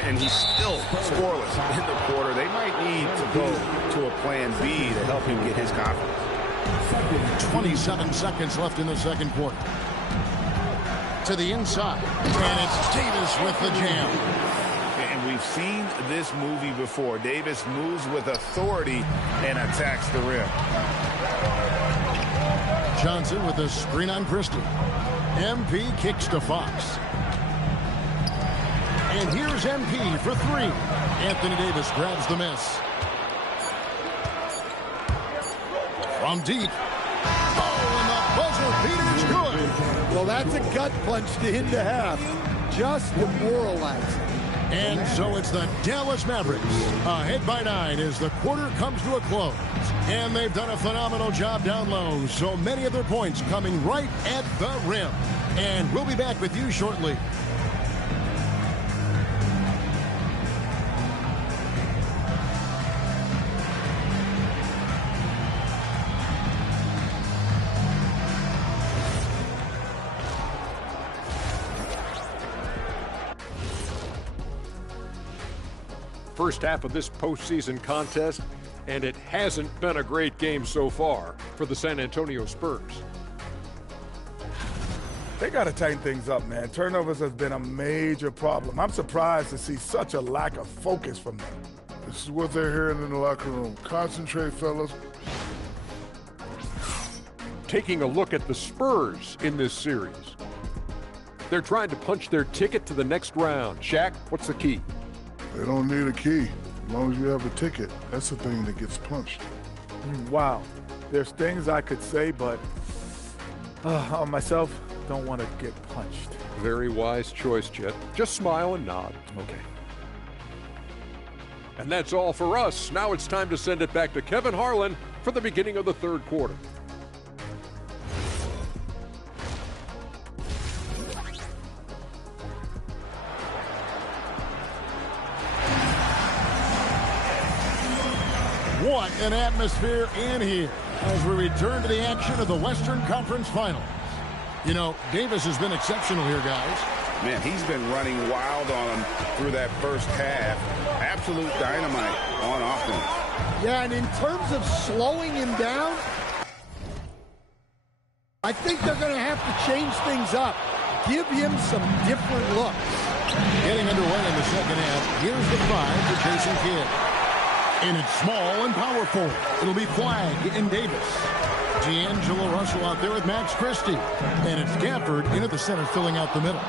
And he's still scoreless in the quarter. They might need to go to a plan B to help him get his confidence. 27 seconds left in the second quarter. To the inside. And it's Davis with the jam. And we've seen this movie before. Davis moves with authority and attacks the rim. Johnson with a screen on Christie. MP kicks to Fox. And here's MP for 3. Anthony Davis grabs the miss. From deep. Oh, and the buzzer beater's good. Well, that's a gut punch to end the half. Just demoralizing. And so it's the Dallas Mavericks ahead by 9 as the quarter comes to a close. And they've done a phenomenal job down low. So many of their points coming right at the rim. And we'll be back with you shortly. First half of this postseason contest, and it hasn't been a great game so far for the San Antonio Spurs. They got to tighten things up, man. Turnovers has been a major problem. I'm surprised to see such a lack of focus from them. This is what they're hearing in the locker room. Concentrate, fellas. Taking a look at the Spurs in this series. They're trying to punch their ticket to the next round. Shaq, what's the key? They don't need a key. As long as you have a ticket, that's the thing that gets punched. Wow. There's things I could say, but on myself, don't want to get punched. Very wise choice, Jet. Just smile and nod. Okay. And that's all for us. Now it's time to send it back to Kevin Harlan for the beginning of the third quarter. What an atmosphere in here as we return to the action of the Western Conference Finals. You know, Davis has been exceptional here, guys. Man, he's been running wild on him through that first half. Absolute dynamite on offense. Yeah, and in terms of slowing him down, I think they're going to have to change things up. Give him some different looks. Getting underway in the second half, here's the 5 for Jason Kidd. And it's small and powerful. It'll be Flagg and Davis. D'Angelo Russell out there with Max Christie. And it's Gafford in at the center, filling out the middle.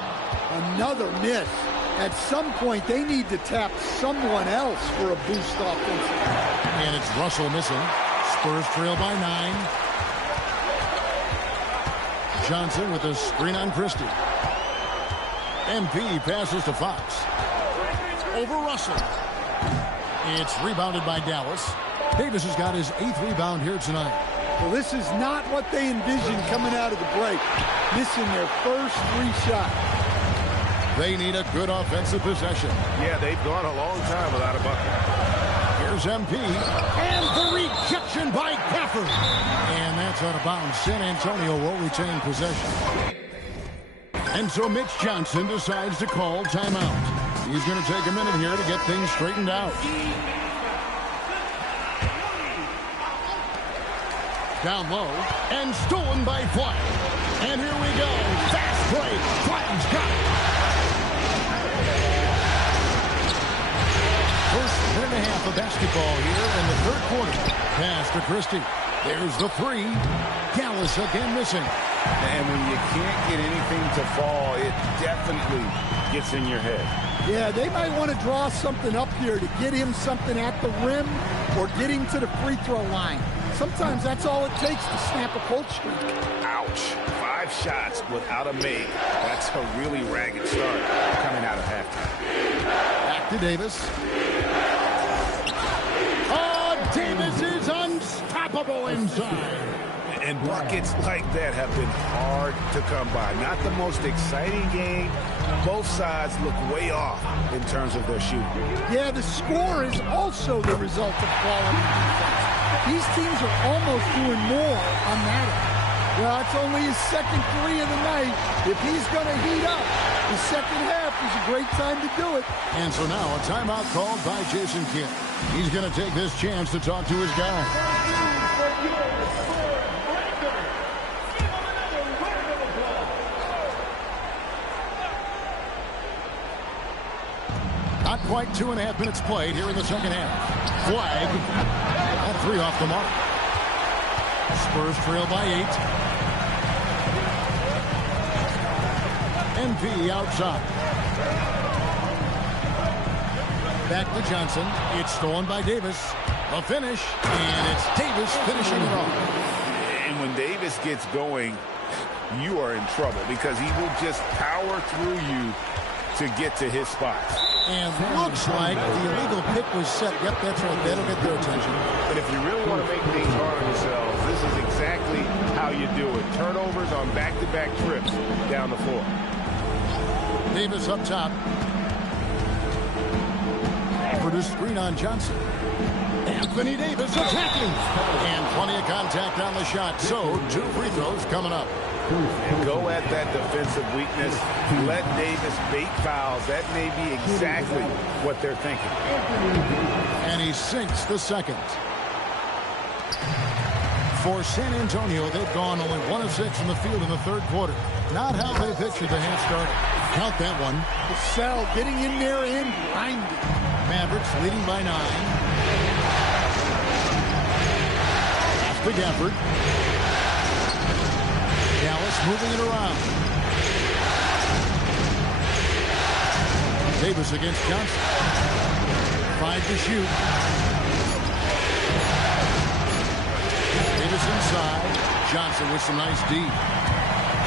Another miss. At some point, they need to tap someone else for a boost offensively. And it's Russell missing. Spurs trail by 9. Johnson with a screen on Christie. MP passes to Fox. Over Russell. It's rebounded by Dallas. Davis has got his 8th rebound here tonight. Well, this is not what they envisioned coming out of the break. Missing their first 3 shots. They need a good offensive possession. Yeah, they've gone a long time without a bucket. Here's MP. And the rejection by Gafford. And that's out of bounds. San Antonio will retain possession. And so Mitch Johnson decides to call timeout. He's going to take a minute here to get things straightened out. Down low. And stolen by Flagg. And here we go. Fast break. Flagg's got it. First minute and a half of basketball here in the third quarter. Pass to Christie. There's the 3. Dallas again missing. And when you can't get anything to fall, it definitely gets in your head. Yeah, they might want to draw something up here to get him something at the rim or get him to the free throw line. Sometimes that's all it takes to snap a cold streak. Ouch. 5 shots without a make. That's a really ragged start coming out of halftime. Back to Davis. Oh, Davis is unstoppable inside. And buckets like that have been hard to come by. Not the most exciting game. Both sides look way off in terms of their shooting. Yeah, the score is also the result of quality defense. These teams are almost doing more on that end. Well, it's only his second 3 of the night. If he's going to heat up, the second half is a great time to do it. And so now a timeout called by Jason Kidd. He's going to take this chance to talk to his guy. Not quite 2.5 minutes played here in the second half. Flagg at 3 off the mark. Spurs trail by 8. MP outside. Back to Johnson. It's stolen by Davis. A finish, and it's Davis finishing it off. And when Davis gets going, you are in trouble because he will just power through you to get to his spots. And looks like the illegal pick was set. Yep, that's right. That'll get their attention. But if you really want to make things hard on yourselves, this is exactly how you do it. Turnovers on back-to-back trips down the floor. Davis up top. For the screen on Johnson. Anthony Davis attacking. And plenty of contact on the shot. So 2 free throws coming up. And go at that defensive weakness. Let Davis bait fouls. That may be exactly what they're thinking. And he sinks the second. For San Antonio, they've gone only 1 of 6 from the field in the third quarter. Not how they pictured the half started. Count that one. Vassell getting in there and grinding. Mavericks leading by 9. Pass to Gafford. Dallas moving it around. Davis against Johnson. 5 to shoot. Davis inside. Johnson with some nice D.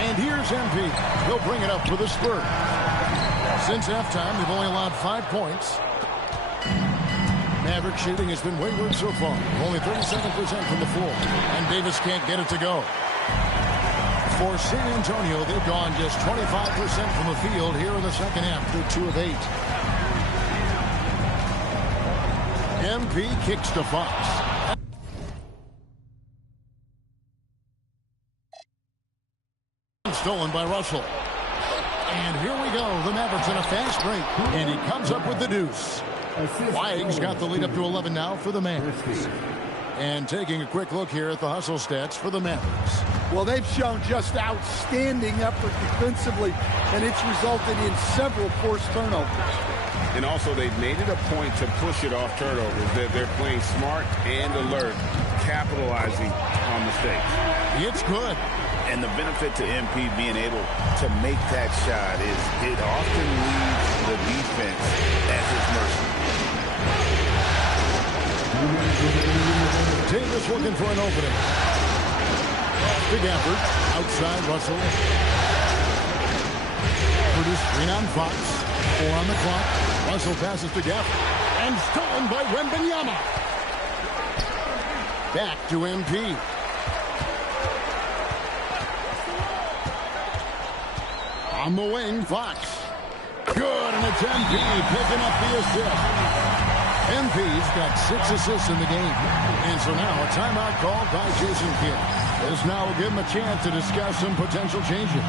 And here's MP. He'll bring it up for the Spurs. Since halftime, they've only allowed 5 points. Maverick shooting has been wayward so far. Only 37% from the floor. And Davis can't get it to go. For San Antonio, they've gone just 25% from the field here in the second half. They're 2 of 8. MP kicks to Fox. stolen by Russell. And here we go. The Mavericks in a fast break. And he comes up with the deuce. Wags got the lead up to 11 now for the Mavericks. And taking a quick look here at the hustle stats for the Mavericks. Well, they've shown just outstanding effort defensively, and it's resulted in several forced turnovers. And also, they've made it a point to push it off turnovers. They're playing smart and alert, capitalizing on mistakes. It's good. And the benefit to MP being able to make that shot is it often leaves the defense at his mercy. Davis looking for an opening. Big effort. Outside Russell. Produced screen on Fox. 4 on the clock. Russell passes to Gafford. And stolen by Wembanyama. Back to MP. On the wing, Fox. Good, and it's MP picking up the assist. MP's got 6 assists in the game. And so now a timeout called by Jason Kidd. This now will give him a chance to discuss some potential changes.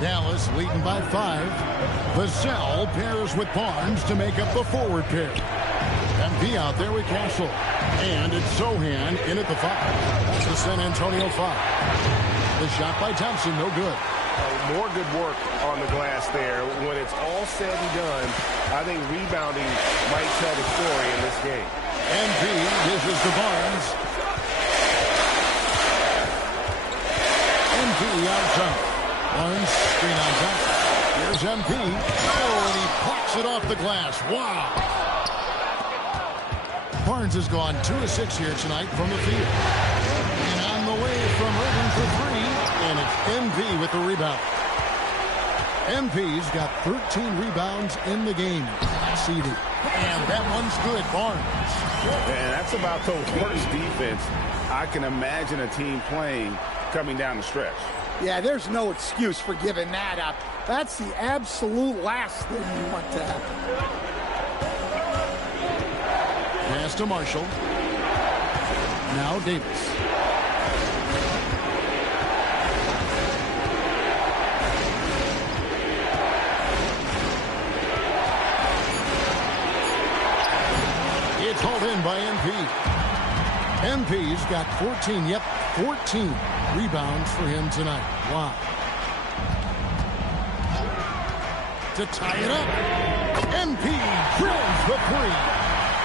Dallas leading by 5. Vassell pairs with Barnes to make up the forward pair. MP out there with Castle. And it's Sohan in at the 5. That's the San Antonio 5. The shot by Thompson, no good. More good work on the glass there. When it's all said and done, I think rebounding might tell the story in this game. MP dishes to Barnes. MP outside. Barnes screen on top. Here's MP. Oh, and he plucks it off the glass. Wow. Barnes has gone 2 of 6 here tonight from the field. And on the way from Irving for 3. And it's MP with the rebound. MP's got 13 rebounds in the game. CD. And that one's good, Barnes. And that's about the worst defense I can imagine a team playing coming down the stretch. Yeah, there's no excuse for giving that up. That's the absolute last thing you want to happen. Pass to Marshall. Now Davis. It's hauled in by MP. MP's got 14, 14 rebounds for him tonight. Wow. To tie it up. MP drills the 3.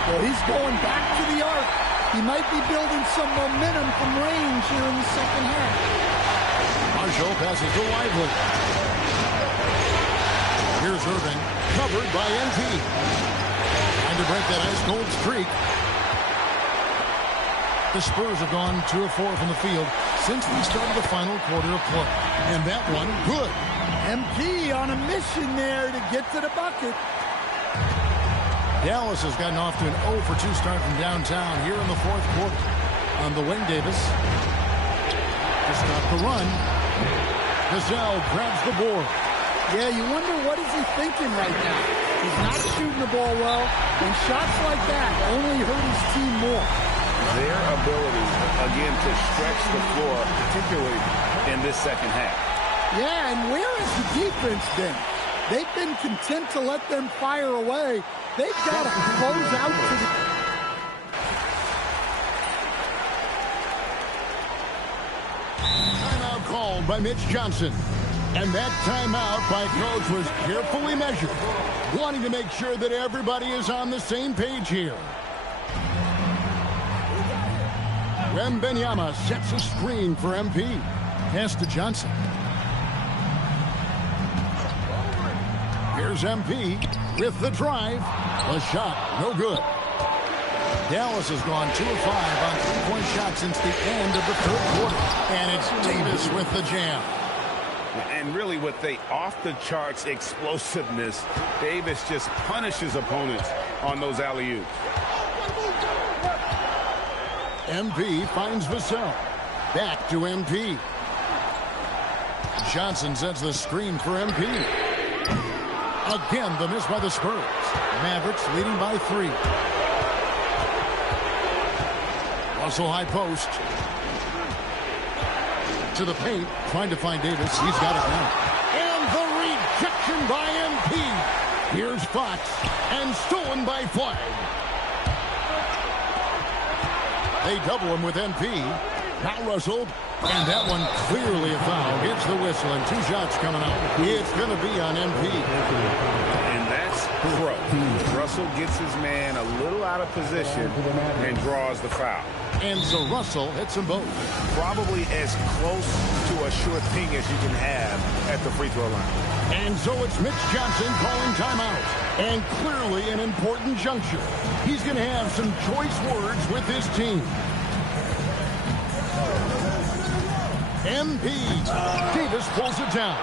Well, he's going back to the arc. He might be building some momentum from range here in the second half. Marshall passes to Lively. Here's Irving, covered by MP. Trying to break that ice-cold streak. The Spurs have gone 2 of 4 from the field since we started the final quarter of play. And that one, good. MP on a mission there to get to the bucket. Dallas has gotten off to an 0 for 2 start from downtown here in the 4th quarter. On the wing, Davis. To stop the run. Vassell grabs the board. Yeah, you wonder what is he thinking right now. He's not shooting the ball well, and shots like that only hurt his team more. Their ability, again, to stretch the floor, particularly in this second half. Yeah, and where has the defense been? They've been content to let them fire away. They've got to close out to the... Timeout called by Mitch Johnson. And that timeout by coach was carefully measured, wanting to make sure that everybody is on the same page here. Wembanyama sets a screen for MP. Pass to Johnson. Here's MP with the drive. A shot, no good. Dallas has gone 2 of 5 on 3-point shots since the end of the 3rd quarter. And it's Davis with the jam. And really with the off-the-charts explosiveness, Davis just punishes opponents on those alley-oops. MP finds Vassell. Back to MP. Johnson sets the screen for MP. Again, the miss by the Spurs. Mavericks leading by 3. Russell high post. To the paint, trying to find Davis. He's got it now. And the rejection by MP. Here's Fox, and stolen by Flag. They double him with MP. Now Russell, and that one clearly a foul. Gets the whistle, and 2 shots coming out. It's going to be on MP. And that's pro. Russell gets his man a little out of position and draws the foul. And so Russell hits them both. Probably as close to a sure thing as you can have at the free throw line. And so it's Mitch Johnson calling timeout. And clearly an important juncture. He's going to have some choice words with his team. MP. Davis pulls it down.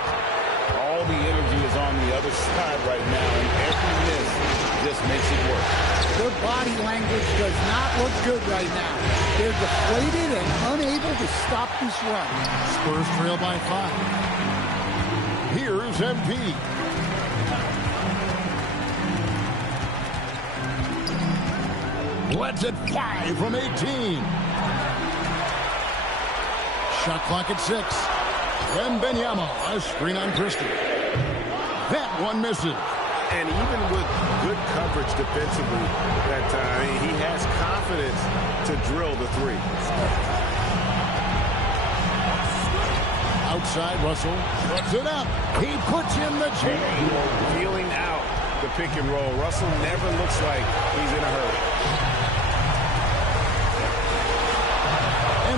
All the energy is on the other side right now, and every miss just makes it work. Their body language does not look good right now. They're deflated and unable to stop this run. Spurs trail by 5. Here's MP. Let's at 5 from 18. Shot clock at 6. Wembanyama, a screen on Christie. That one misses. And even with good coverage defensively that time, he has confidence to drill the 3. Outside, Russell puts it up. He puts in the chain. Feeling out the pick and roll. Russell never looks like he's in a hurry.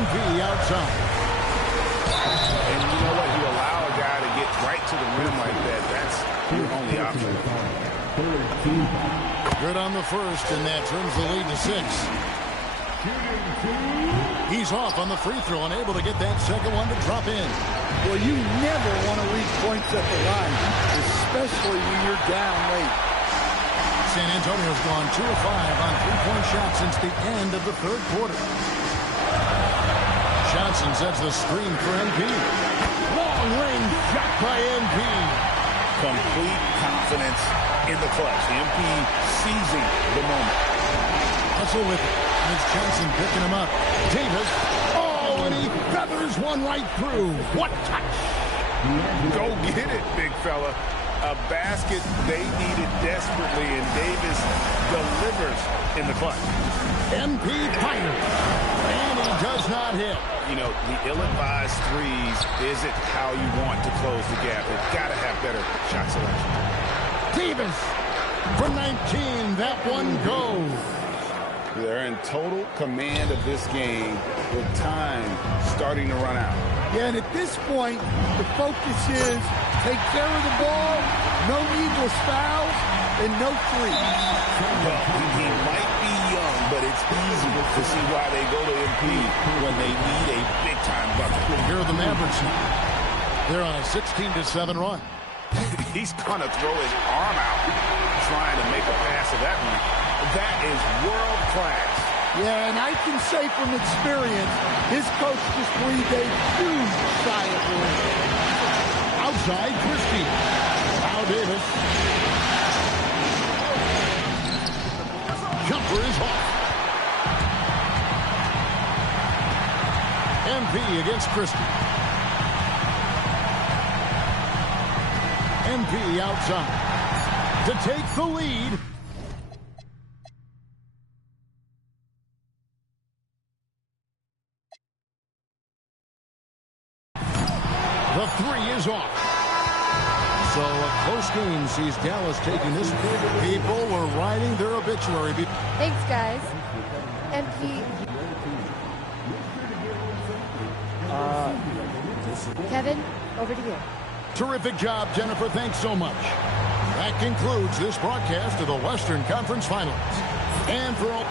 MP outside. And you know what? You allow a guy to get right to the rim like that. That's your only option. Good on the first, and that turns the lead to 6. He's off on the free throw and able to get that second one to drop in. Well, you never want to leave points at the line, especially when you're down late. San Antonio's gone 2 of 5 on 3-point shots since the end of the 3rd quarter. Johnson sets the screen for MP. Long range shot by MP. Complete confidence in the clutch. MP seizing the moment. Russell with it. It's Johnson picking him up. Davis. Oh, and he feathers one right through. What touch. Go get it, big fella. A basket they needed desperately, and Davis delivers in the clutch. MP fires. And he does not hit. You know, the ill-advised threes isn't how you want to close the gap. They've got to have better shot selection. Davis from 19. That one goes. They're in total command of this game with time starting to run out. Yeah, and at this point, the focus is take care of the ball, no needless fouls, and no threes. Well, he might be young, but it's easy to see why they go to MP when they need a big-time bucket. Here are the Mavericks. They're on a 16-7 run. He's going to throw his arm out trying to make a pass of that one. That is world class. Yeah, and I can say from experience, his coach just breathed a huge sigh of relief. Outside, Christie. Now Davis. Jumper is off. MP against Christie. MP outside to take the lead. The 3 is off. So a close game sees Dallas taking this. People were writing their obituary. Thanks, guys. MP. Kevin, over to you. Terrific job, Jennifer. Thanks so much. That concludes this broadcast of the Western Conference Finals. And for all...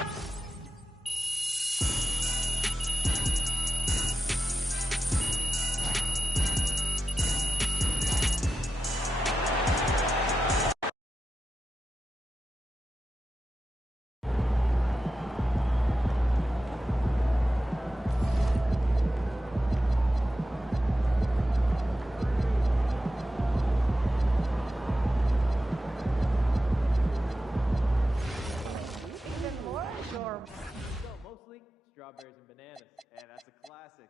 storm. So mostly strawberries and bananas. And that's a classic.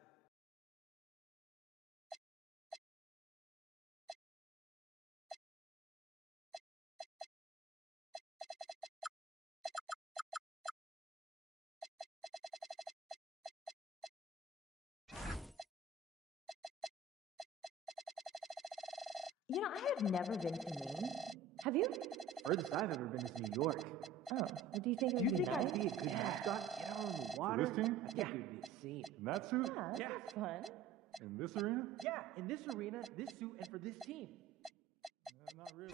You know, I have never been to Maine. Have you? Furthest I've ever been is New York. Oh, well, do you think it would be nice? I'd be a good mascot? Get out on the water? For this team? I think it would be a scene. In that suit? Yeah, that's fun. In this arena? Yeah, in this arena, this suit, and for this team. Not really.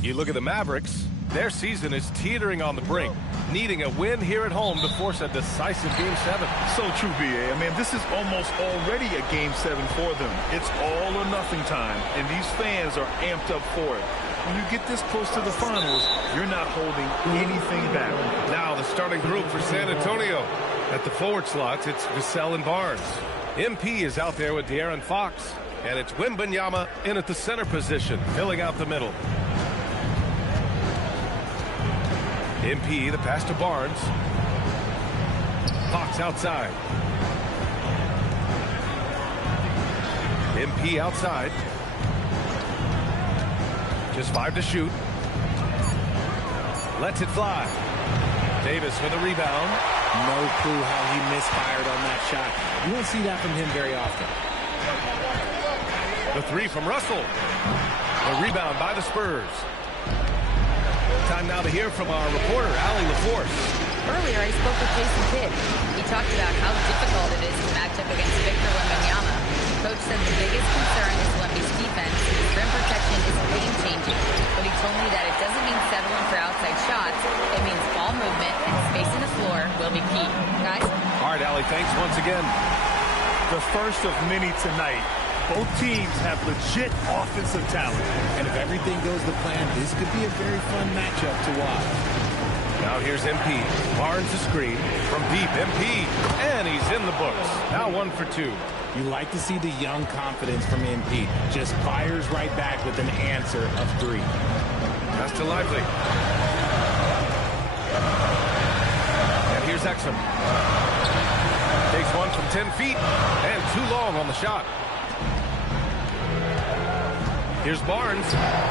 You look at the Mavericks, their season is teetering on the brink, needing a win here at home to force a decisive Game 7. So true, B.A. I mean, this is almost already a Game 7 for them. It's all or nothing time, and these fans are amped up for it. When you get this close to the finals, you're not holding anything back. Now the starting group for San Antonio. At the forward slots, it's Vassell and Barnes. MP is out there with De'Aaron Fox, and it's Wembanyama in at the center position, filling out the middle. MP, the pass to Barnes. Fox outside. MP outside. Just 5 to shoot. Lets it fly. Davis with a rebound. No clue how he misfired on that shot. You don't see that from him very often. The three from Russell. A rebound by the Spurs. Time now to hear from our reporter, Allie LaForce. Earlier, I spoke with Jason Kidd. He talked about how difficult it is to match up against Victor Wembanyama. Coach said the biggest concern is Wemby's defense. His rim protection is game-changing. But he told me that it doesn't mean settling for outside shots. It means ball movement and spacing the floor will be key. Guys? All right, Allie, thanks once again. The first of many tonight. Both teams have legit offensive talent. And if everything goes to plan, this could be a very fun matchup to watch. Now here's MP. Barnes the screen from deep. MP. And he's in the books. Now 1 for 2. You like to see the young confidence from MP. Just fires right back with an answer of 3. Pass to Lively. And here's Exum. Takes one from 10 feet. And too long on the shot. Here's Barnes.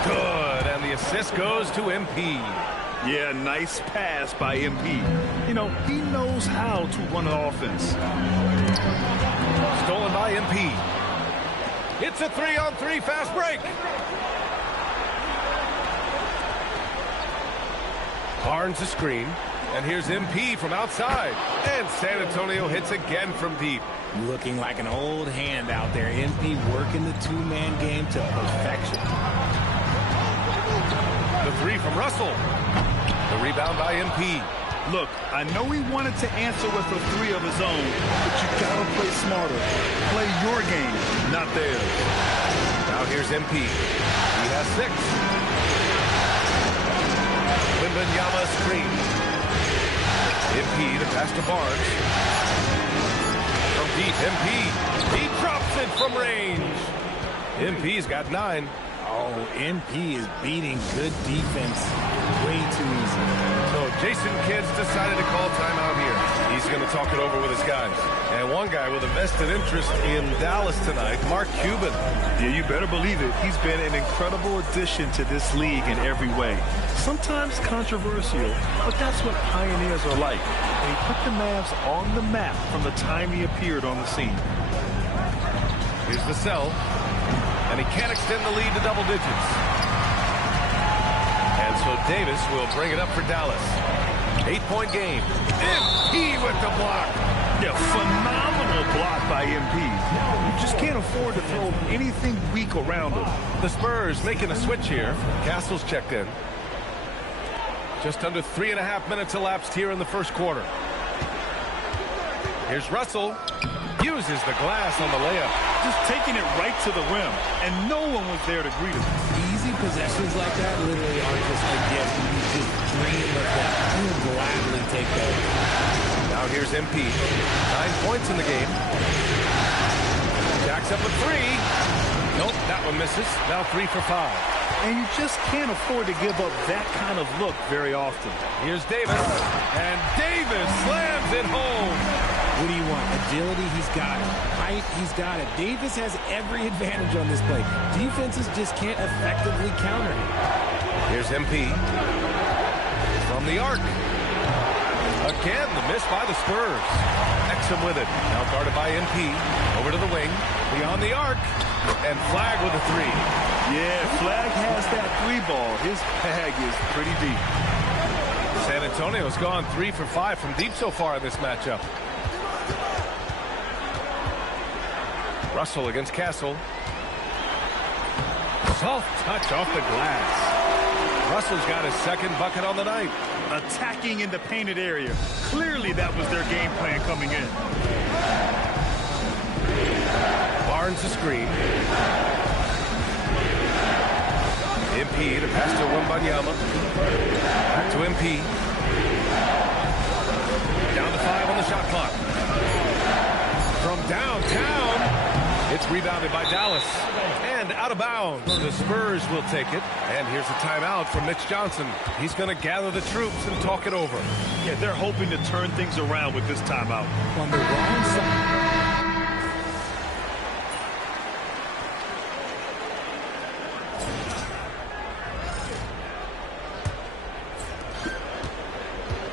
Good. And the assist goes to MP. Yeah, nice pass by MP. You know, he knows how to run an offense. Stolen by MP. It's a 3-on-3 fast break. Barnes the screen. And here's MP from outside. And San Antonio hits again from deep. Looking like an old hand out there. MP working the two-man game to perfection. The three from Russell. The rebound by MP. Look, I know he wanted to answer with a three of his own, but you gotta play smarter. Play your game, not theirs. Now here's MP. He has 6. Wembanyama screen. MP, the pass to Barnes. From deep, MP. He drops it from range. MP's got 9. Oh, MP is beating good defense way too easy. So Jason Kidd's decided to call timeout here. He's going to talk it over with his guys. And one guy with a vested interest in Dallas tonight, Mark Cuban. Yeah, you better believe it. He's been an incredible addition to this league in every way. Sometimes controversial, but that's what pioneers are like. They put the Mavs on the map from the time he appeared on the scene. Here's the cell. And he can't extend the lead to double digits. And so Davis will bring it up for Dallas. 8-point game. MP with the block. Yeah, phenomenal block by MP. You just can't afford to throw anything weak around him. The Spurs making a switch here. Castle's checked in. Just under 3.5 minutes elapsed here in the first quarter. Here's Russell. Uses the glass on the layup. Just taking it right to the rim, and no one was there to greet him. Easy possessions like that literally are just like, yes, you just dream of that. You will gladly take those. Now here's MP. 9 points in the game. Jacks up a 3. Nope, that one misses. Now 3 for 5. And you just can't afford to give up that kind of look very often. Here's Davis. And Davis slams it home. What do you want? Agility, he's got it. Height, he's got it. Davis has every advantage on this play. Defenses just can't effectively counter him. Here's MP. From the arc. Again, the miss by the Spurs. Exum with it. Now guarded by MP. Over to the wing. Beyond the arc. And Flag with a 3. Yeah, Flag has that 3 ball. His bag is pretty deep. San Antonio's gone 3 for 5 from deep so far in this matchup. Russell against Castle. Soft touch off the glass. Russell's got his second bucket on the night. Attacking in the painted area. Clearly that was their game plan coming in. Barnes the screen. MP to pass to Wembanyama. Back to MP. Down to 5 on the shot clock. From downtown. It's rebounded by Dallas. And out of bounds. The Spurs will take it. And here's a timeout from Mitch Johnson. He's going to gather the troops and talk it over. Yeah, they're hoping to turn things around with this timeout. On the wrong side.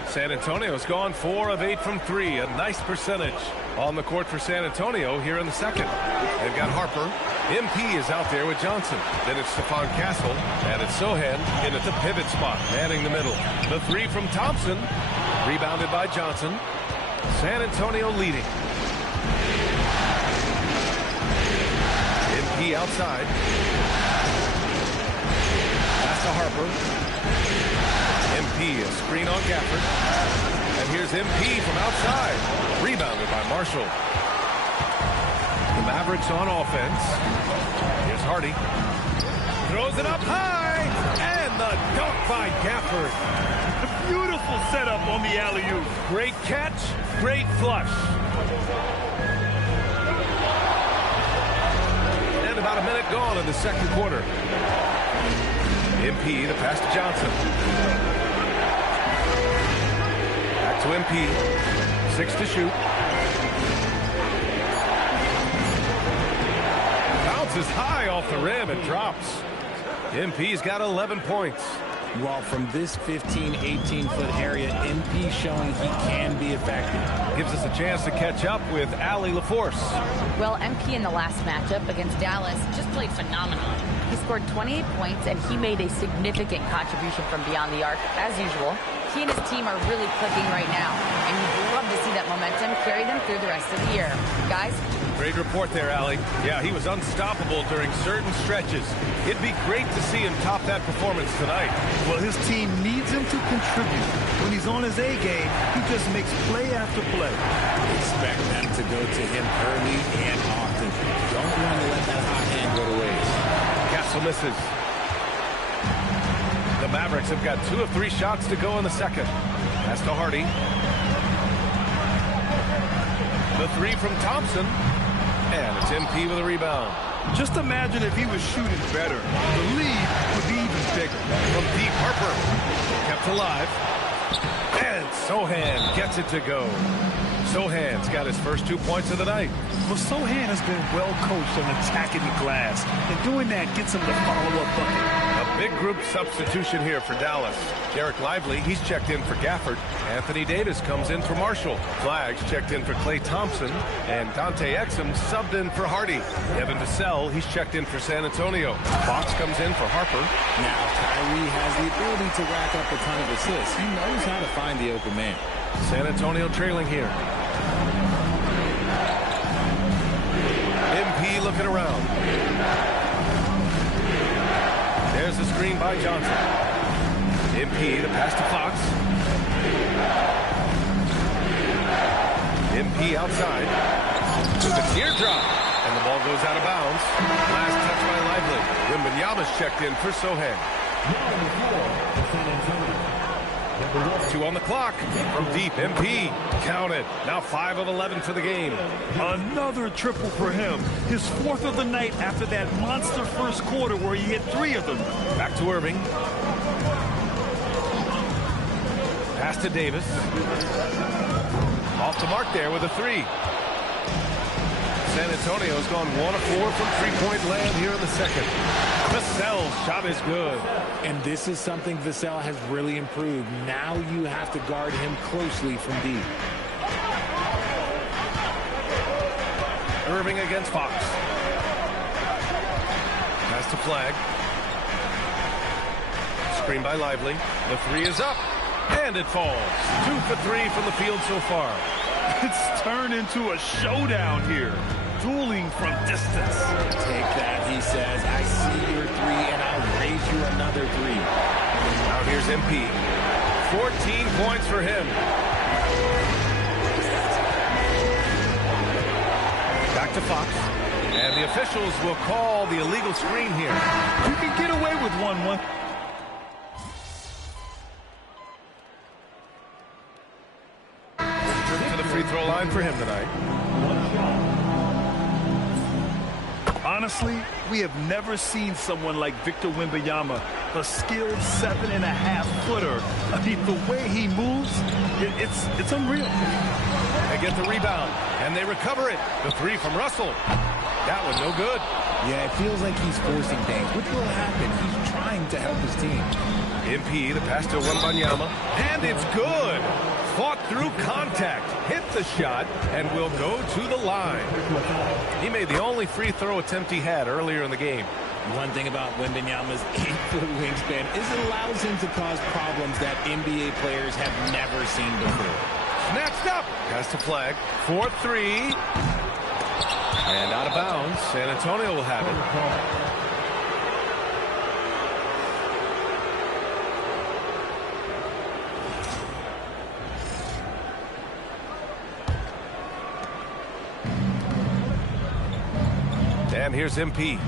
San Antonio's gone 4 of 8 from 3. A nice percentage on the court for San Antonio here in the second. They've got Harper. MP is out there with Johnson. Then it's Stephon Castle. And it's Sohan in at the pivot spot, manning the middle. The 3 from Thompson. Rebounded by Johnson. San Antonio leading. MP outside. Pass to Harper. MP, a screen on Gafford. And here's MP from outside. Rebounded by Marshall. The Mavericks on offense. Here's Hardy. Throws it up high. And the dunk by Gafford. A beautiful setup on the alley-oop. Great catch, great flush. And about a minute gone in the second quarter. MP, the pass to Johnson. Back to MP. 6 to shoot. Bounces high off the rim and drops. MP's got 11 points. Well, from this 15, 18-foot area, MP showing he can be effective. Gives us a chance to catch up with Allie LaForce. Well, MP in the last matchup against Dallas just played phenomenal. He scored 28 points, and he made a significant contribution from beyond the arc, as usual. He and his team are really clicking right now, and you'd love to see that momentum carry them through the rest of the year. Guys? Great report there, Allie. Yeah, he was unstoppable during certain stretches. It'd be great to see him top that performance tonight. Well, his team needs him to contribute. When he's on his A game, he just makes play after play. Expect them to go to him early and often. Don't want to let that hot hand go to waste. Castle misses. The Mavericks have got 2 of 3 shots to go in the second. Pass to Hardy. The 3 from Thompson. And it's MP with a rebound. Just imagine if he was shooting better. The lead would be even bigger. From deep, Harper. Kept alive. And Sohan gets it to go. Sohan's got his first 2 points of the night. Well, Sohan has been well coached on attacking the glass. And doing that gets him the follow-up bucket. A big group substitution here for Dallas. Derek Lively, he's checked in for Gafford. Anthony Davis comes in for Marshall. Flags checked in for Klay Thompson. And Dante Exum subbed in for Hardy. Evan Vassell, he's checked in for San Antonio. Fox comes in for Harper. Now, Kyrie has the ability to rack up a ton of assists. He knows how to find the open man. San Antonio trailing here. MP looking around. There's the screen by Johnson. MP, the pass to Fox. MP outside. With a teardrop. And the ball goes out of bounds. Last touch by Lively. Wembanyama's checked in for Sohan. 2 on the clock. From deep, MP. Counted. Now 5 of 11 for the game. Another triple for him. His 4th of the night after that monster first quarter where he hit 3 of them. Back to Irving. Pass to Davis. Off the mark there with a 3. San Antonio's gone 1 of 4 from three-point land here in the second. Vassell's shot is good. And this is something Vassell has really improved. Now you have to guard him closely from deep. Irving against Fox. Pass to Flag. Screen by Lively. The 3 is up. And it falls. 2 for 3 from the field so far. It's turned into a showdown here. Dueling from distance. Take that, he says. I see your 3, and I'll raise you another 3. Now here's MP. 14 points for him. Back to Fox. And the officials will call the illegal screen here. You can get away with 1-1. To the free throw line for him tonight. Honestly, we have never seen someone like Victor Wembanyama, a skilled 7.5-footer. I mean, the way he moves, it's unreal. They get the rebound, and they recover it. The 3 from Russell. That one no good. Yeah, it feels like he's forcing things, which will happen. He's trying to help his team. MP, the pass to Wembanyama, and it's good. Fought through contact, hit the shot, and will go to the line. He made the only free throw attempt he had earlier in the game. One thing about Wembanyama's 8-foot wingspan is it allows him to cause problems that NBA players have never seen before. Snatched up. Pass to Flag. 4-3. And out of bounds. San Antonio will have it. And here's MP.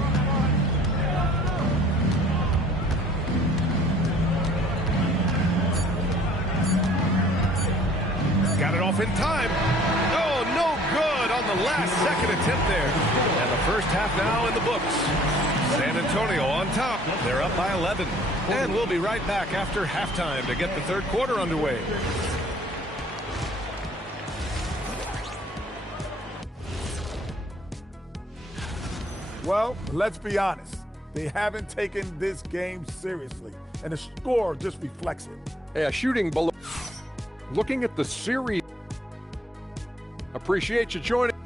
Got it off in time. Oh, no good on the last second attempt there. And the first half now in the books. San Antonio on top. They're up by 11. And we'll be right back after halftime to get the third quarter underway. Well, let's be honest. They haven't taken this game seriously, and the score just reflects it. Yeah, shooting below. Looking at the series. Appreciate you joining.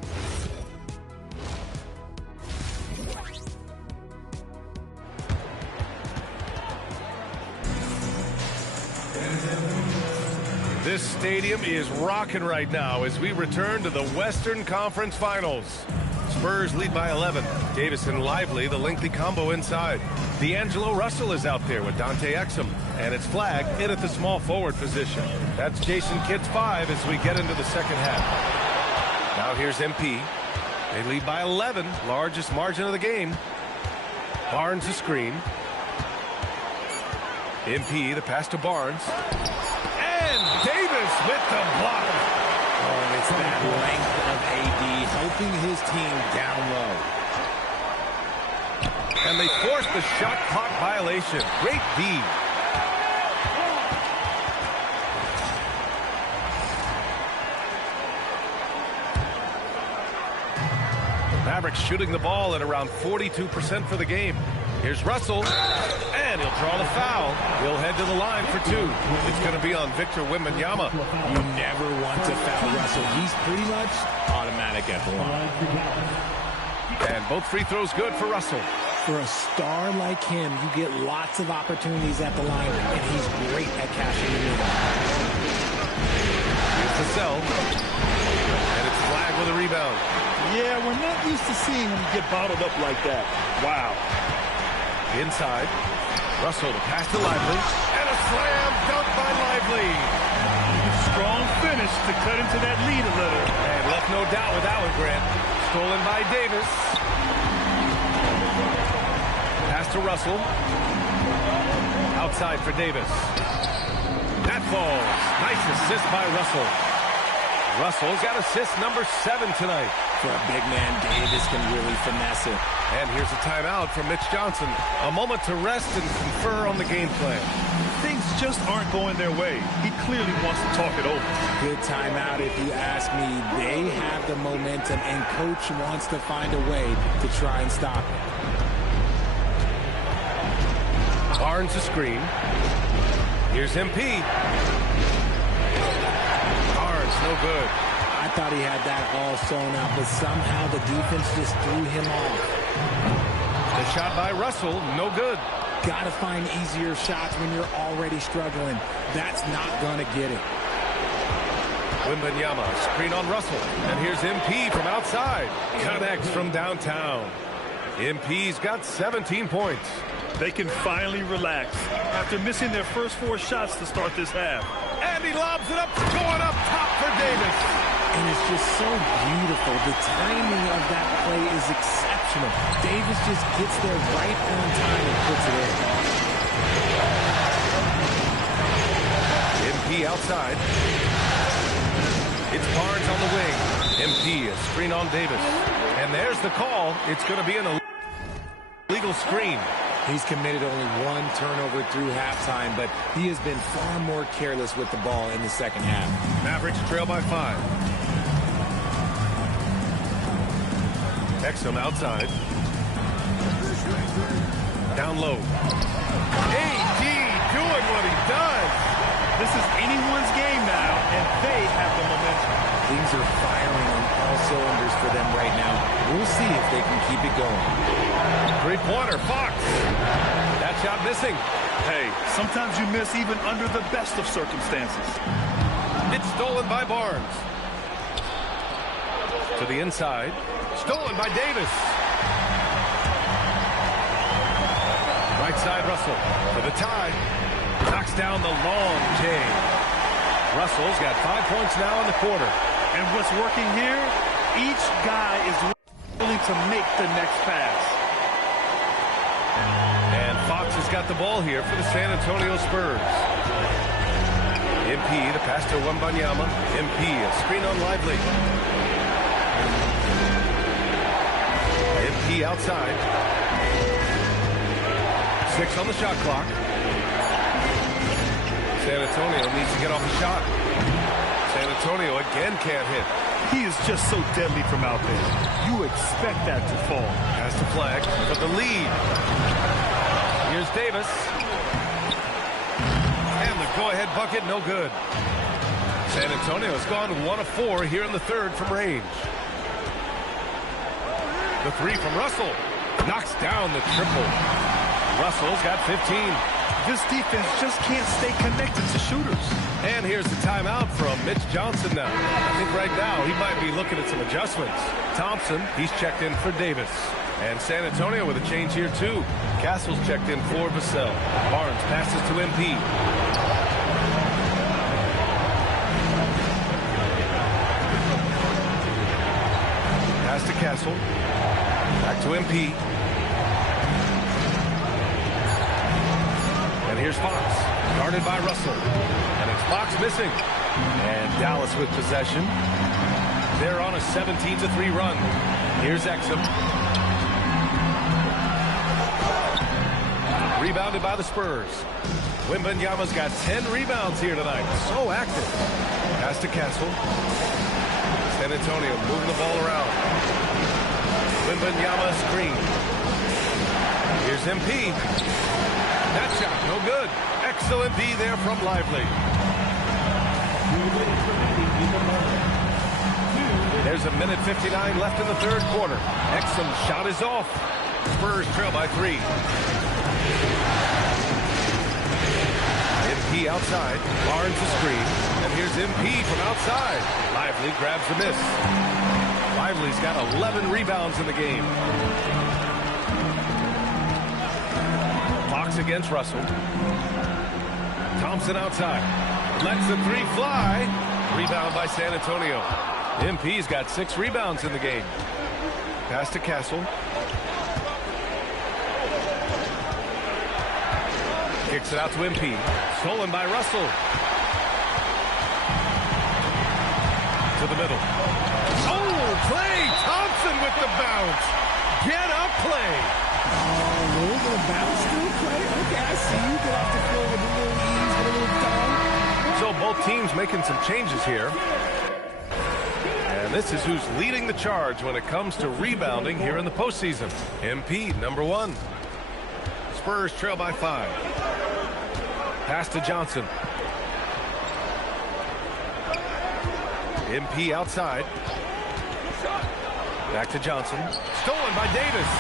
This stadium is rocking right now as we return to the Western Conference Finals. Spurs lead by 11. Davis and Lively, the lengthy combo inside. D'Angelo Russell is out there with Dante Exum. And it's flagged in at the small forward position. That's Jason Kidd's 5 as we get into the second half. Now here's MP. They lead by 11, largest margin of the game. Barnes a screen. MP, the pass to Barnes. And Davis with the block. Oh, it's that length of AD helping his team down low. And they force the shot clock violation. Great D. Mavericks shooting the ball at around 42% for the game. Here's Russell, and he'll draw the foul. He'll head to the line for 2. It's going to be on Victor Wembanyama. You never want to foul Russell. He's pretty much automatic at the line. And both free throws good for Russell. For a star like him, you get lots of opportunities at the line, and he's great at cashing them in. Here's Vassell, and it's flagged with a rebound. Yeah, we're not used to seeing him get bottled up like that. Wow. Inside, Russell to pass to Lively, and a slam dunk by Lively. Strong finish to cut into that lead a little. And left no doubt with that one, Grant. Stolen by Davis. Pass to Russell. Outside for Davis. That falls. Nice assist by Russell. Russell's got assist number 7 tonight. For a big man, Davis can really finesse it. And here's a timeout from Mitch Johnson. A moment to rest and confer on the game plan. Things just aren't going their way. He clearly wants to talk it over. Good timeout if you ask me. They have the momentum, and Coach wants to find a way to try and stop it. Barnes a screen. Here's MP. Barnes, no good. I thought he had that all sewn up, but somehow the defense just threw him off. The shot by Russell, no good. Got to find easier shots when you're already struggling. That's not going to get it. Wembanyama, screen on Russell. And here's MP from outside. Connects from downtown. MP's got 17 points. They can finally relax after missing their first 4 shots to start this half. And he lobs it up, going up top for Davis. And it's just so beautiful. The timing of that play is exceptional. Davis just gets there right on time and puts it in. MP outside. It's Barnes on the wing. MP, a screen on Davis. And there's the call. It's going to be an illegal screen. He's committed only 1 turnover through halftime, but he has been far more careless with the ball in the second half. Mavericks trail by 5. Exum outside. Down low. AD doing what he does. This is anyone's game now, and they have the momentum. Things are firing on all cylinders for them right now. We'll see if they can keep it going. Three-pointer, Fox. That shot missing. Hey, sometimes you miss even under the best of circumstances. It's stolen by Barnes. To the inside. Stolen by Davis. Right side, Russell. For the tie. Knocks down the long J. Russell's got 5 points now in the quarter. And what's working here, each guy is willing to make the next pass. And Fox has got the ball here for the San Antonio Spurs. MP, the pass to Wembanyama. MP, a screen on Lively. MP outside. 6 on the shot clock. San Antonio needs to get off the shot. San Antonio again can't hit. He is just so deadly from out there. You expect that to fall. Has to flag for the lead. Here's Davis. And the go-ahead bucket, no good. San Antonio has gone 1 of 4 here in the third from range. The 3 from Russell. Knocks down the triple. Russell's got 15. this defense just can't stay connected to shooters. And here's the timeout from Mitch Johnson now. I think right now he might be looking at some adjustments. Thompson, he's checked in for Davis. And San Antonio with a change here too. Castle's checked in for Vassell. Barnes passes to MP. Pass to Castle. Back to MP. And here's Fox. Guarded by Russell. And it's Fox missing. And Dallas with possession. They're on a 17-3 run. Here's Exum. Rebounded by the Spurs. Wembanyama's got 10 rebounds here tonight. So active. Pass to Castle. San Antonio moving the ball around. Wembanyama screen. Here's MP. That shot, no good. Excellent D there from Lively. There's a minute 59 left in the third quarter. Exum's shot is off. Spurs trail by 3. MP outside. Barnes the screen. And here's MP from outside. Lively grabs the miss. Lively's got 11 rebounds in the game. Fox against Russell. Thompson outside. Lets the 3 fly. Rebound by San Antonio. MP's got 6 rebounds in the game. Pass to Castle. Kicks it out to MP. Stolen by Russell. To the middle. Oh, Klay Thompson with the bounce. Get up, Klay. Oh, a little bit of bounce through Klay. Okay, I see you. Get off the floor with a little ease, with a little dunk. So both teams making some changes here. And this is who's leading the charge when it comes to rebounding here in the postseason. MP, number 1. Spurs trail by 5. Pass to Johnson. MP outside. Back to Johnson. Stolen by Davis.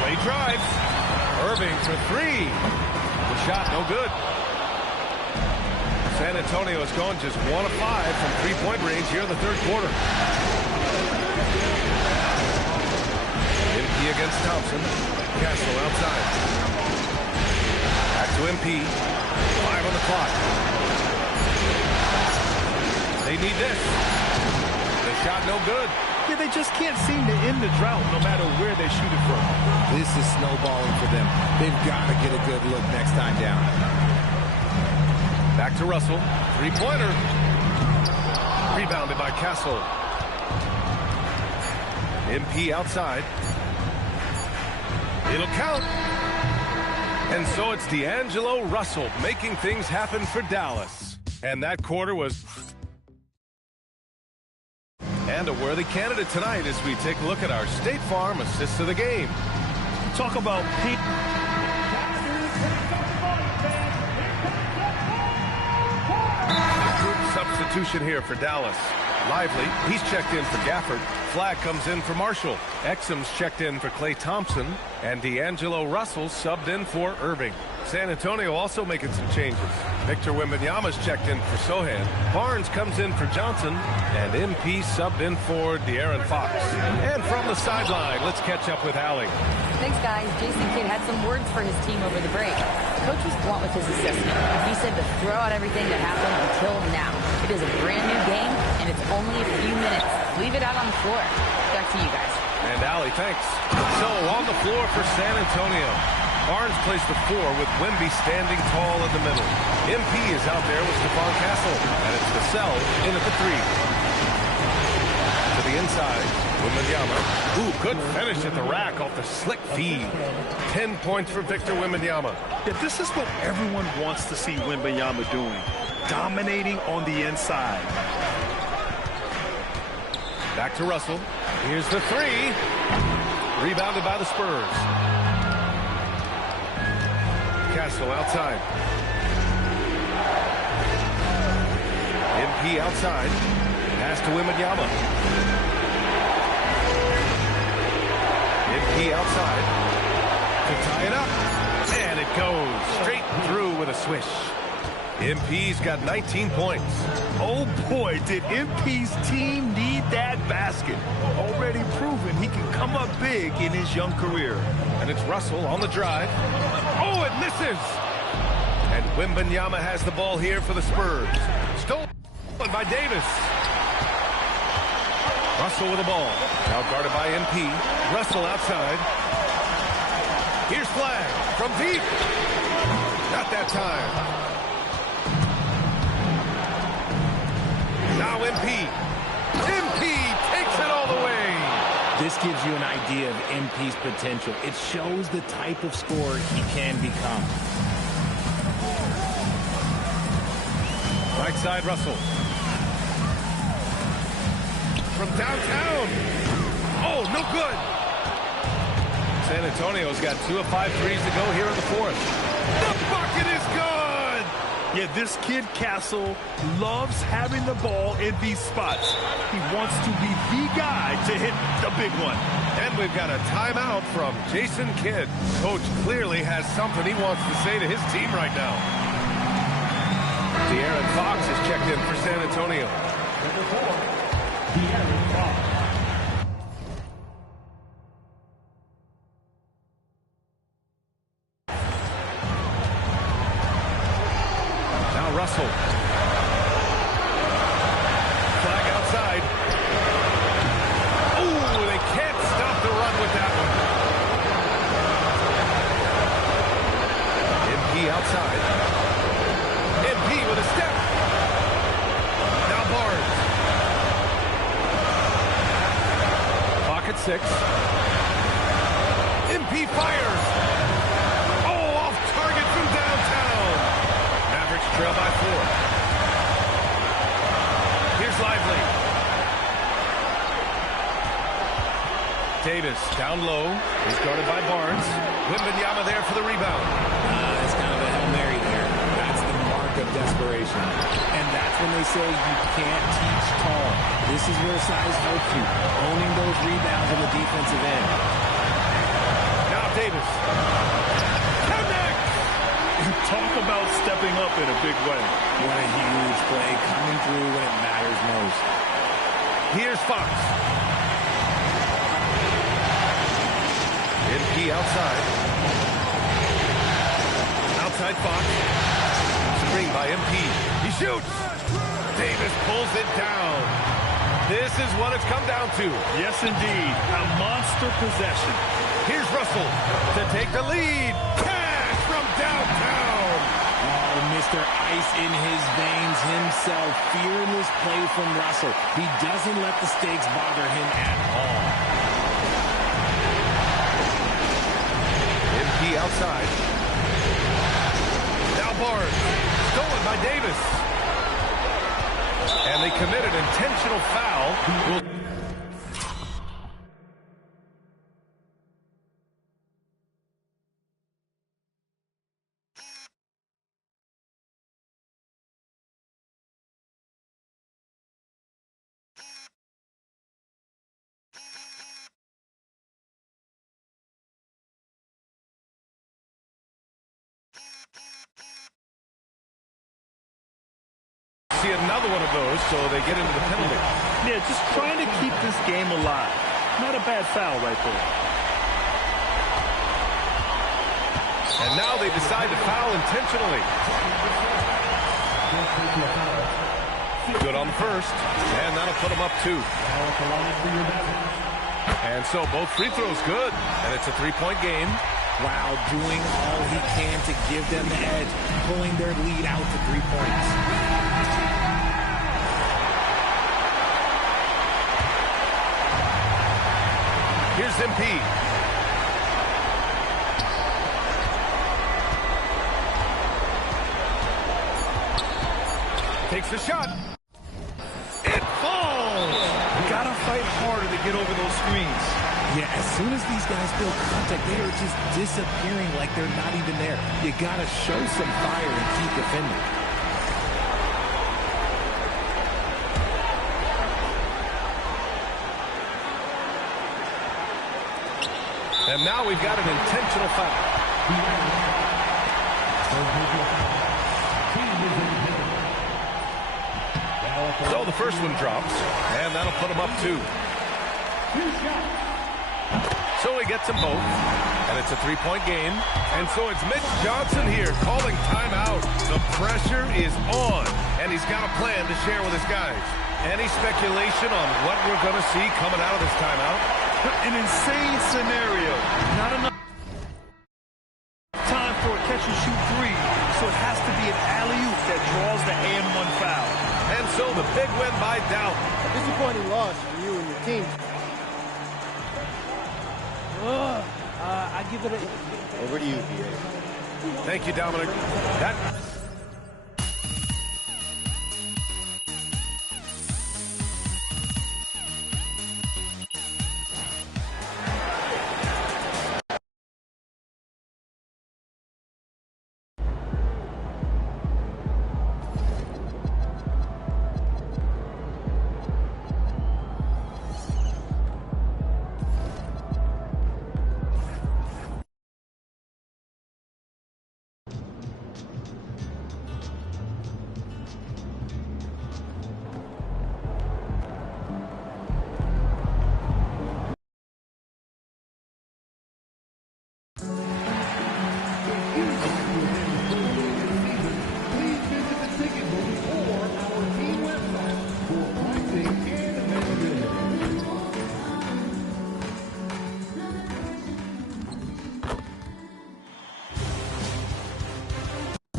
Klay drives. Irving for 3. The shot no good. San Antonio has gone just 1 of 5 from 3-point range here in the third quarter. MP against Thompson. Castle outside. Back to MP. 5 on the clock. They need this. The shot no good. Yeah, they just can't seem to end the drought no matter where they shoot it from. This is snowballing for them. They've got to get a good look next time down. Back to Russell. 3-pointer. Rebounded by Castle. MP outside. It'll count. And so it's D'Angelo Russell making things happen for Dallas. And that quarter was... And a worthy candidate tonight as we take a look at our State Farm assists of the game. Talk about... Substitution here for Dallas. Lively, he's checked in for Gafford. Flag comes in for Marshall. Exum's checked in for Klay Thompson. And D'Angelo Russell subbed in for Irving. San Antonio also making some changes. Victor Wembanyama's checked in for Sohan. Barnes comes in for Johnson. And MP subbed in for De'Aaron Fox. And from the sideline, let's catch up with Allie. Thanks, guys. Jason Kidd had some words for his team over the break. The coach was blunt with his assessment. He said to throw out everything that happened until now. It is a brand new game, and it's only a few minutes. Leave it out on the floor. Back to you guys. And Allie, thanks. So on the floor for San Antonio. Barnes plays the 4 with Wemby standing tall in the middle. MP is out there with Stephon Castle. And it's Vassell in at the 3. To the inside, Wembanyama. Ooh, good finish at the rack off the slick feed. 10 points for Victor Wembanyama. Yeah, this is what everyone wants to see Wembanyama doing. Dominating on the inside. Back to Russell. Here's the 3. Rebounded by the Spurs. Castle outside. MP outside. Pass to Wembanyama. MP outside. To tie it up. And it goes straight through with a swish. MP's got 19 points. Oh boy, did MP's team need that basket. Already proven he can come up big in his young career. And it's Russell on the drive. Oh, it misses! And Wembanyama has the ball here for the Spurs. Stolen by Davis. Russell with the ball. Now guarded by MP. Russell outside. Here's Flag from deep. Not that time. Now MP. MP takes it all the way. This gives you an idea of MP's potential. It shows the type of scorer he can become. Right side, Russell. From downtown. Oh, no good. San Antonio's got 2 of 5 threes to go here in the fourth. The bucket is good. Yeah, this kid, Castle, loves having the ball in these spots. He wants to be the guy to hit the big one. And we've got a timeout from Jason Kidd. Coach clearly has something he wants to say to his team right now. De'Aaron Fox has checked in for San Antonio. Number 4, De'Aaron Fox. Russell. Flag outside. Ooh, they can't stop the run with that one. MP outside. MP with a step. Now Barnes. Clock at 6. MP fires. Oh, off target from downtown. Trail by 4. Here's Lively. Davis down low. He's guarded by Barnes. Wembanyama there for the rebound. It's kind of a Hail Mary there. That's the mark of desperation. And that's when they say you can't teach tall. This is where size helps you. Owning those rebounds on the defensive end. Now Davis. Talk about stepping up in a big way. What a huge play, coming through when it matters most. Here's Fox. MP outside. Outside Fox. Screen by MP. He shoots. Davis pulls it down. This is what it's come down to. Yes, indeed. A monster possession. Here's Russell to take the lead. Cash from downtown. Oh, Mr. Ice in his veins himself, fearing this play from Russell. He doesn't let the stakes bother him at all. MP outside. Now Barnes. Stolen by Davis. And they commit an intentional foul. See another one of those, so they get into the penalty. Yeah, just trying to keep this game alive. Not a bad foul right there. And now they decide to foul intentionally. Good on the first, and that'll put them up 2. And so both free throws good, and it's a 3-point game. Wow, doing all he can to give them the edge, pulling their lead out to 3 points. Here's MP. Takes the shot. It falls. Gotta fight harder to get over those screens. Yeah, as soon as these guys feel contact, they are just disappearing like they're not even there. You gotta show some fire and keep defending. And now we've got an intentional foul. So the first one drops, and that'll put him up 2. So he gets them both, and it's a 3-point game. And so it's Mitch Johnson here calling timeout. The pressure is on, and he's got a plan to share with his guys. Any speculation on what we're going to see coming out of this timeout? An insane scenario. Not enough time for a catch-and-shoot 3, so it has to be an alley-oop that draws the and-1 foul. And so the big win by Dallas. A disappointing loss for you and your team. I give it a... Over to you, PA. Thank you, Dominic. That...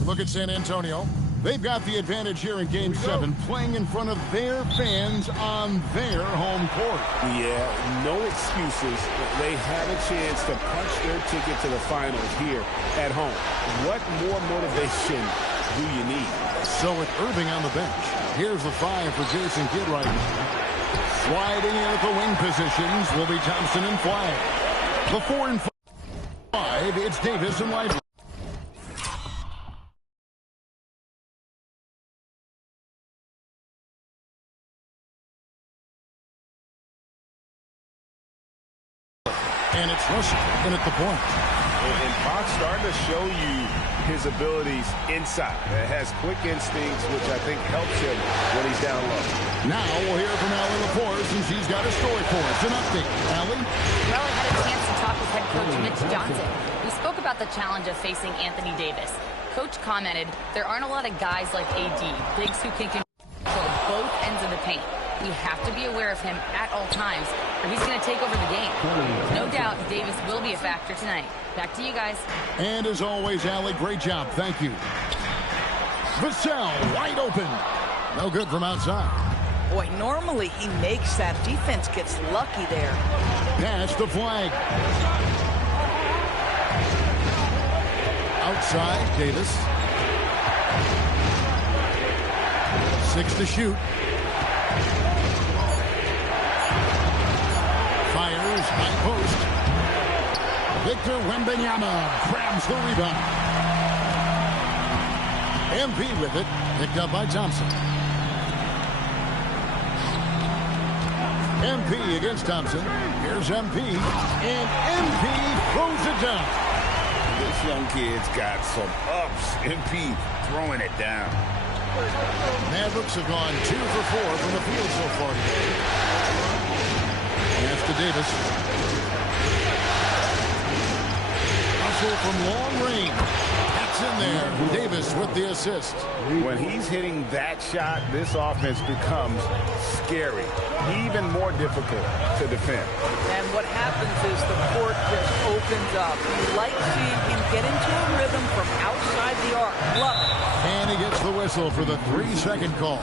Look at San Antonio. They've got the advantage here in Game 7, playing in front of their fans on their home court. Yeah, no excuses. They have a chance to punch their ticket to the finals here at home. What more motivation do you need? So with Irving on the bench, here's the 5 for Jason Kidd right now. Sliding in at the wing positions will be Thompson and Flagg. The 4 and 5, it's Davis and Lively. And it's Russell in at the point. And Bach's starting to show you his abilities inside. It has quick instincts, which I think helps him when he's down low. Now we'll hear from Allie LaForce, and she's got a story for us. An update, Allie? Well, I had a chance to talk with head coach Mitch Johnson. We spoke about the challenge of facing Anthony Davis. Coach commented, there aren't a lot of guys like AD, bigs who can control both ends of the paint. We have to be aware of him at all times, or he's going to take over the game. No doubt Davis will be a factor tonight. Back to you guys. And as always, Allie, great job. Thank you. Vassell, wide open. No good from outside. Boy, normally he makes that. Defense gets lucky there. Pass the Flagg. Outside, Davis. 6 to shoot. Fires, high post. Victor Wembanyama grabs the rebound. MP with it, picked up by Thompson. MP against Thompson. Here's MP, and MP throws it down. This young kid's got some ups. MP throwing it down. Mavericks have gone 2 for 4 from the field so far today. Pass to Davis. Hustle from long range. That's in there. Davis with the assist. When he's hitting that shot, this offense becomes scary. Even more difficult to defend. And what happens is the court just opens up. You like seeing him get into a rhythm from outside the arc. Love it. And he gets the whistle for the 3-second call.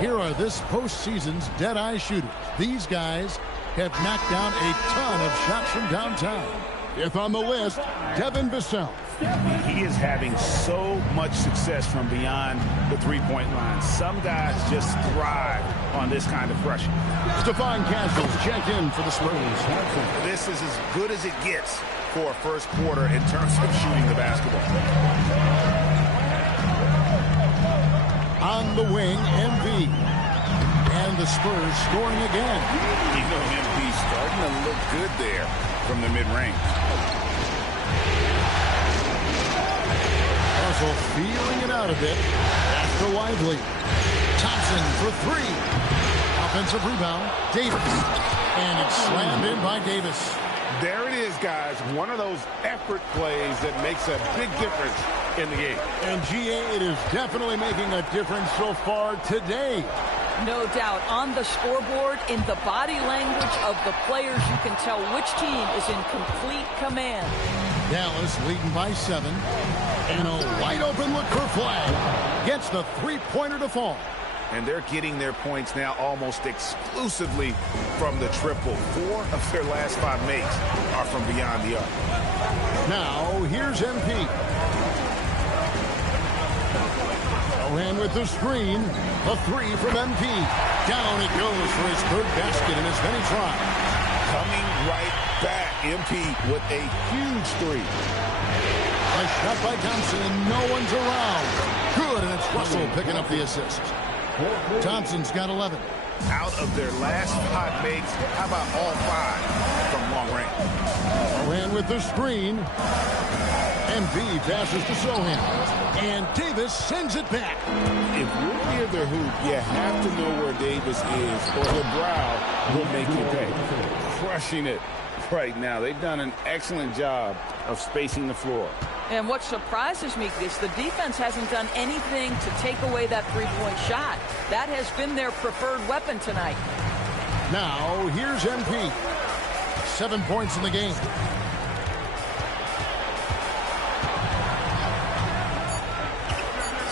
Here are this postseason's dead-eye shooters. These guys have knocked down a ton of shots from downtown. Fifth on the list, Devin Vassell. He is having so much success from beyond the three-point line. Some guys just thrive on this kind of pressure. Stephon Castles checked in for the Spurs. This is as good as it gets for a first quarter in terms of shooting the basketball. On the wing, MV. And the Spurs scoring again. You know, MV starting to look good there from the mid-range. Russell feeling it out a bit. That's to Lively. Thompson for three. Offensive rebound. Davis. And it's slammed in by Davis. There it is, guys. One of those effort plays that makes a big difference in the game. And GA, it is definitely making a difference so far today. No doubt. On the scoreboard, in the body language of the players, you can tell which team is in complete command. Dallas leading by 7. And a wide open look for Flag. Gets the three-pointer to fall. And they're getting their points now almost exclusively from the triple. 4 of their last 5 makes are from beyond the arc. Now, here's MP. Ohan with the screen. A 3 from MP. Down it goes for his 3rd basket in as many tries. Coming right back. MP with a huge 3. A shot by Thompson, and no one's around. Good, and it's Russell picking up the assist. Thompson's got 11. Out of their last 5 makes, how about all 5 from long range? Ohan with the screen. MB passes to Sohan. And Davis sends it back. If you're near the hoop, you have to know where Davis is, or the brow will make you pay. Crushing it right now. They've done an excellent job of spacing the floor. And what surprises me is the defense hasn't done anything to take away that three-point shot. That has been their preferred weapon tonight. Now, here's MP. 7 points in the game.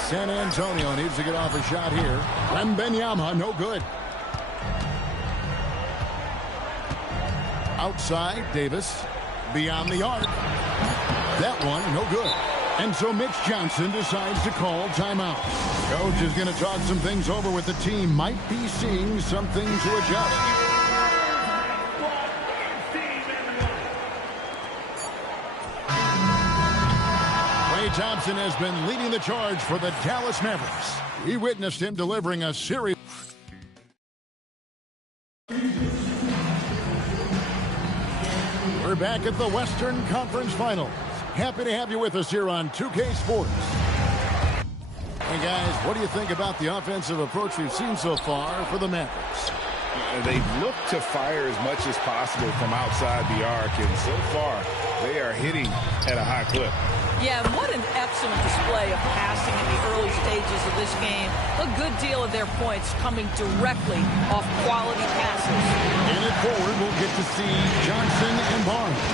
San Antonio needs to get off a shot here. Wembanyama, no good. Outside, Davis. Beyond the arc. That one, no good. And so Mitch Johnson decides to call timeout. Coach is going to talk some things over with the team. Might be seeing something to adjust. Klay Thompson has been leading the charge for the Dallas Mavericks. We witnessed him delivering a series. We're back at the Western Conference Finals. Happy to have you with us here on 2K Sports. Hey guys, what do you think about the offensive approach we've seen so far for the Mavericks? They've looked to fire as much as possible from outside the arc, and so far they are hitting at a high clip. Yeah, and what an excellent display of passing in the early stages of this game. A good deal of their points coming directly off quality passes. In it forward, we'll get to see Johnson and Barnes.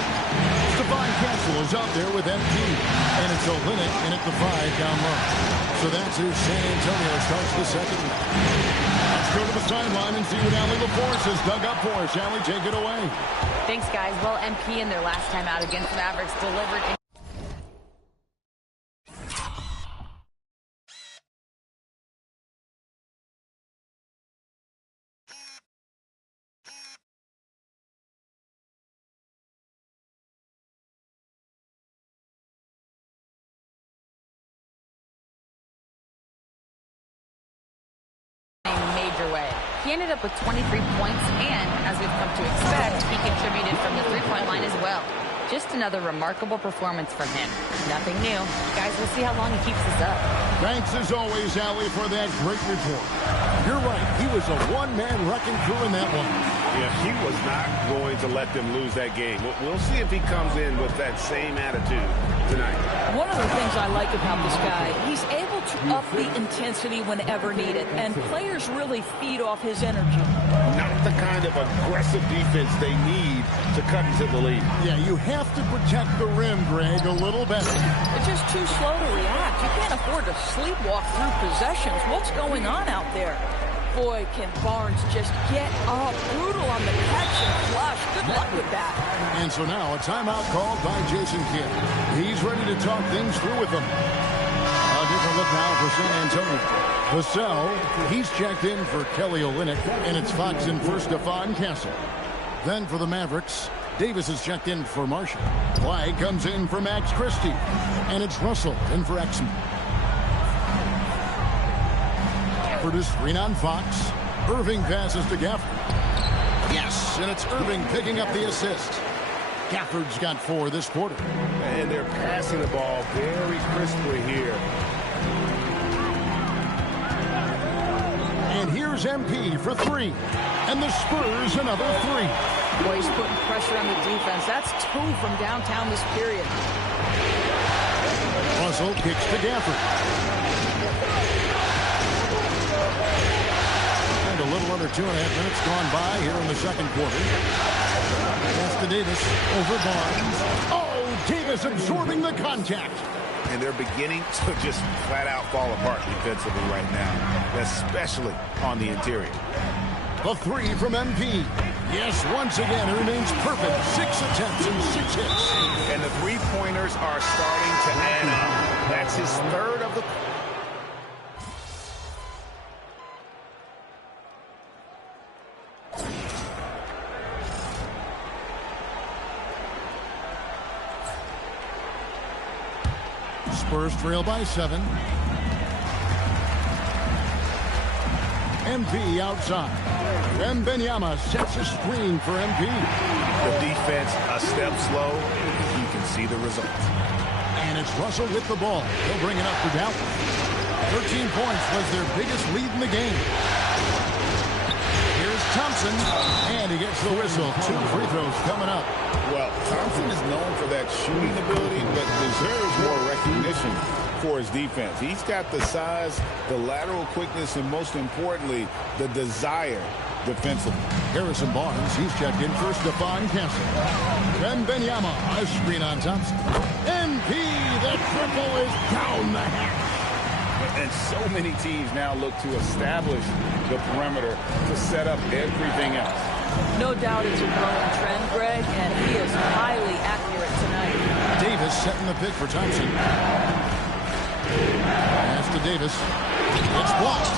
Stephon Castle is out there with MP, and it's Olynyk in at the 5 down low. So that's who San Antonio starts the second. Let's go to the sideline and see what Allie LaForce has dug up for us. Allie, take it away. Thanks, guys. Well, MP in their last time out against the Mavericks delivered in way. He ended up with 23 points, and as we've come to expect, he contributed from the three-point line as well. Just another remarkable performance from him. Nothing new. Guys, we'll see how long he keeps this up. Thanks as always, Allie, for that great report. You're right. He was a one-man wrecking crew in that one. Yeah, he was not going to let them lose that game. We'll see if he comes in with that same attitude tonight. One of the things I like about this guy, he's able to up the intensity whenever needed, and players really feed off his energy. Not the kind of aggressive defense they need to cut into the lead. Yeah, you have to protect the rim, Greg, a little better. They're just too slow to react. You can't afford to sleepwalk through possessions. What's going on out there? Boy, can Barnes just get up. Brutal on the catch and flush. Good luck with that. And so now a timeout called by Jason Kidd. He's ready to talk things through with them. A different look now for San Antonio. Vassell, he's checked in for Kelly Olynyk, and it's Fox in for Stephon Castle. Then for the Mavericks, Davis is checked in for Marshall. Clyde comes in for Max Christie, and it's Russell in for Exum. Gafford is screen on Fox. Irving passes to Gafford. Yes, and it's Irving picking up the assist. Gafford's got 4 this quarter. and they're passing the ball very crisply here. And here's MP for 3. And the Spurs another 3. Boy, he's putting pressure on the defense. That's 2 from downtown this period. Russell kicks to Gafford. And a little under 2.5 minutes gone by here in the second quarter. Pass to Davis over Barnes. Oh, Davis absorbing the contact. And they're beginning to just flat out fall apart defensively right now, especially on the interior. The 3 from MP. Yes, once again, it remains perfect. 6 attempts and 6 hits. And the three-pointers are starting to add up. That's his 3rd of the... Spurs trail by 7. MP outside. Wembanyama sets a screen for MP. The defense a step slow. You can see the results. And it's Russell with the ball. He'll bring it up for Dallas. 13 points was their biggest lead in the game. Here's Thompson. And he gets the whistle. 2 free throws coming up. Well, Thompson is known for that shooting ability, but deserves more recognition for his defense. He's got the size, the lateral quickness, and most importantly, the desire defensively. Harrison Barnes, he's checked in for Stephon Castle. Wembanyama, a screen on Thompson. MP, the triple is down the hatch. And so many teams now look to establish the perimeter to set up everything else. No doubt it's a growing trend, Greg, and he is highly accurate tonight. Davis setting the pick for Thompson. Pass to Davis. It's blocked.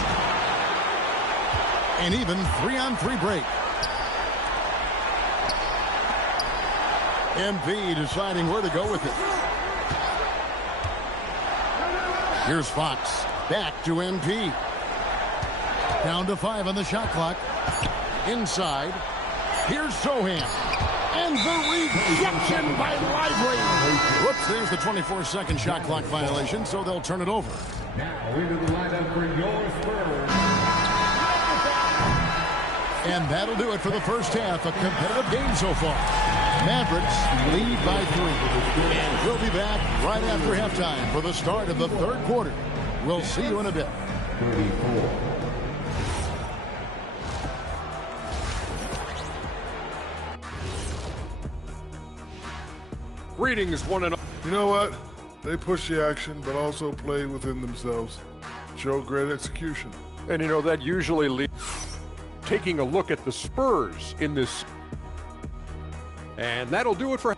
An even 3-on-3 break. MP deciding where to go with it. Here's Fox. Back to MP. Down to 5 on the shot clock. Inside. Here's Sohan. And the rejection by Lively. Whoops, there's the 24-second shot clock violation, so they'll turn it over. Now into the lineup for your Spurs. And that'll do it for the first half. A competitive game so far. Mavericks lead by 3. And we'll be back right after halftime for the start of the third quarter. We'll see you in a bit. 34. Greetings, one and all. You know what? They push the action, but also play within themselves. Show great execution. And you know, that usually leads taking a look at the Spurs in this. And that'll do it for.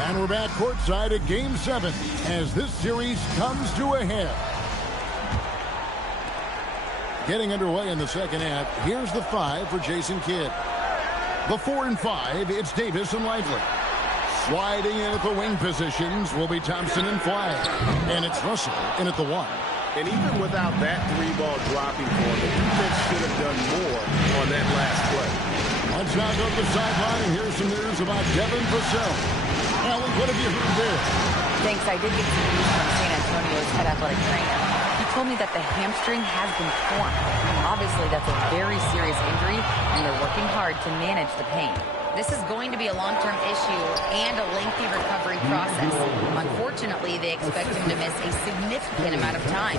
And we're back courtside at Game 7 as this series comes to a head. Getting underway in the second half, here's the 5 for Jason Kidd. The 4 and 5, it's Davis and Lively. Sliding in at the wing positions will be Thompson and Flagg. And it's Russell in at the 1. And even without that 3-ball dropping for him, the defense should have done more on that last play. Let's now go to the sideline and here's some news about Devin Vassell. Allie, what have you heard there? Thanks. I did get some news from San Antonio's head athletic trainer. He told me that the hamstring has been torn. Obviously, that's a very serious injury, and they're working hard to manage the pain. This is going to be a long-term issue and a lengthy recovery process. Unfortunately, they expect him to miss a significant amount of time.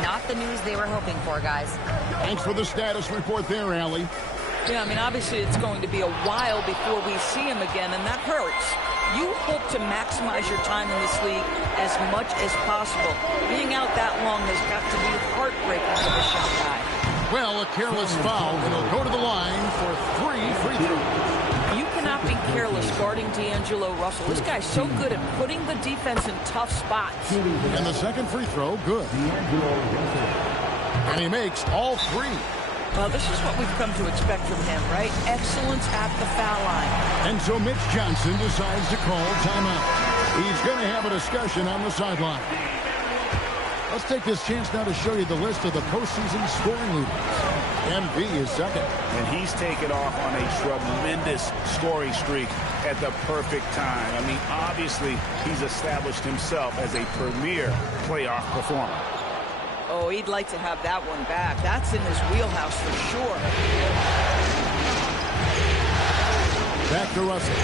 Not the news they were hoping for, guys. Thanks for the status report there, Allie. Yeah, I mean, obviously it's going to be a while before we see him again, and that hurts. You hope to maximize your time in this league as much as possible. Being out that long has got to be heartbreaking for the shot guy. Well, a careless foul, and he'll go to the line for 3 free throws. You cannot be careless guarding D'Angelo Russell. This guy's so good at putting the defense in tough spots. And the second free throw, good. And he makes all 3. Well, this is what we've come to expect from him, right? Excellence at the foul line. And so Mitch Johnson decides to call timeout. He's going to have a discussion on the sideline. Let's take this chance now to show you the list of the postseason scoring leaders. MP is second. And he's taken off on a tremendous scoring streak at the perfect time. I mean, obviously, he's established himself as a premier playoff performer. Oh, he'd like to have that one back. That's in his wheelhouse for sure. Back to Russell.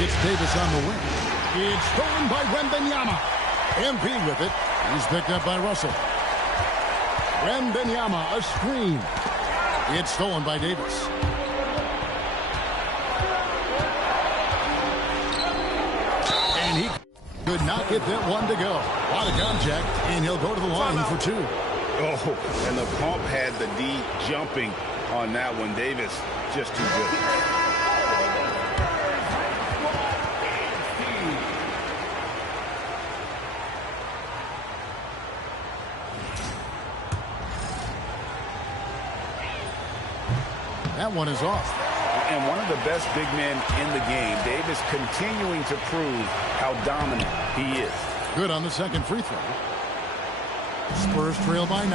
It's Davis on the wing. It's stolen by Wembanyama. MP with it. He's picked up by Russell. Wembanyama, a screen. It's stolen by Davis. And he could not get that one to go. A lot of contact, and he'll go to the line for two. Oh, and the pump had the D jumping on that one. Davis just too good. That one is off. And one of the best big men in the game. Davis continuing to prove how dominant he is. Good on the second free throw. Spurs trail by 9.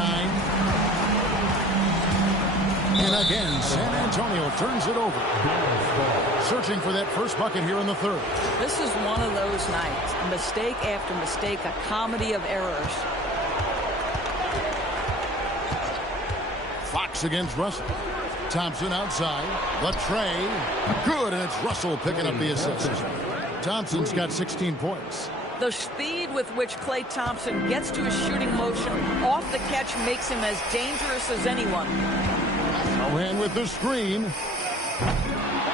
And again, San Antonio turns it over. Searching for that first bucket here in the third. This is one of those nights. Mistake after mistake, a comedy of errors. Fox against Russell. Thompson outside. Latrey. Good, and it's Russell picking up the assist. Thompson's got 16 points. The speed with which Klay Thompson gets to his shooting motion off the catch makes him as dangerous as anyone. And with the screen.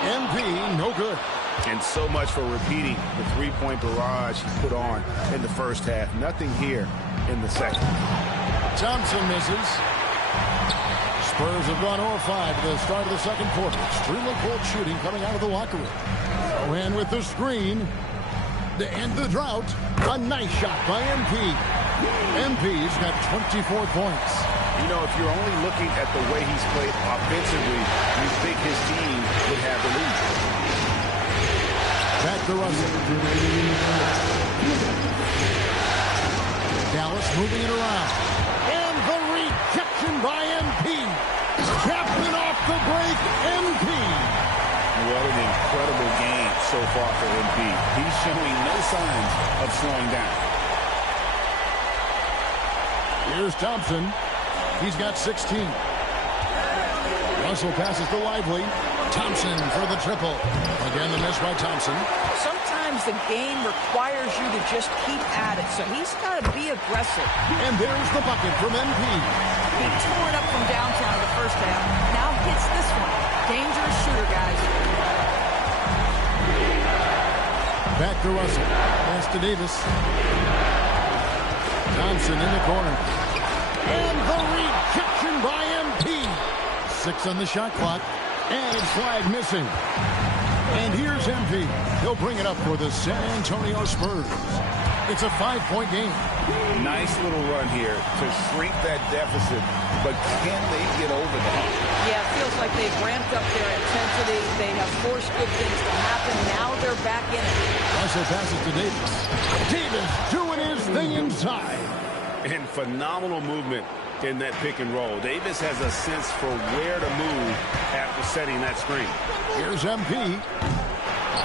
MP, no good. And so much for repeating the three-point barrage he put on in the first half. Nothing here in the second. Thompson misses. Spurs have gone 0-5 to the start of the second quarter. Extremely cold shooting coming out of the locker room. And with the screen, to end the drought, a nice shot by MP. MP's got 24 points. You know, if you're only looking at the way he's played offensively, you think his team would have the lead. Back to Russell. Dallas moving it around. And the rejection by MP. Chapman off the break, MP. What an incredible game so far for MP. He's showing no signs of slowing down. Here's Thompson. He's got 16. Russell passes to Lively. Thompson for the triple. Again, the miss by Thompson. Sometimes the game requires you to just keep at it, so he's got to be aggressive. And there's the bucket from MP. He tore it up from downtown in the first half. Now hits this one. Dangerous shooter, guys. Back to Russell. Pass to Davis. Thompson in the corner. And the rejection by MP. 6 on the shot clock. And it's flag missing. And here's MP. He'll bring it up for the San Antonio Spurs. It's a 5-point game. Nice little run here to shrink that deficit, but can they get over the hump? Yeah, it feels like they've ramped up their intensity. They have forced good things to happen. Now they're back in it. Russell passes to Davis. Davis doing his thing inside. And phenomenal movement in that pick and roll. Davis has a sense for where to move after setting that screen. Here's MP.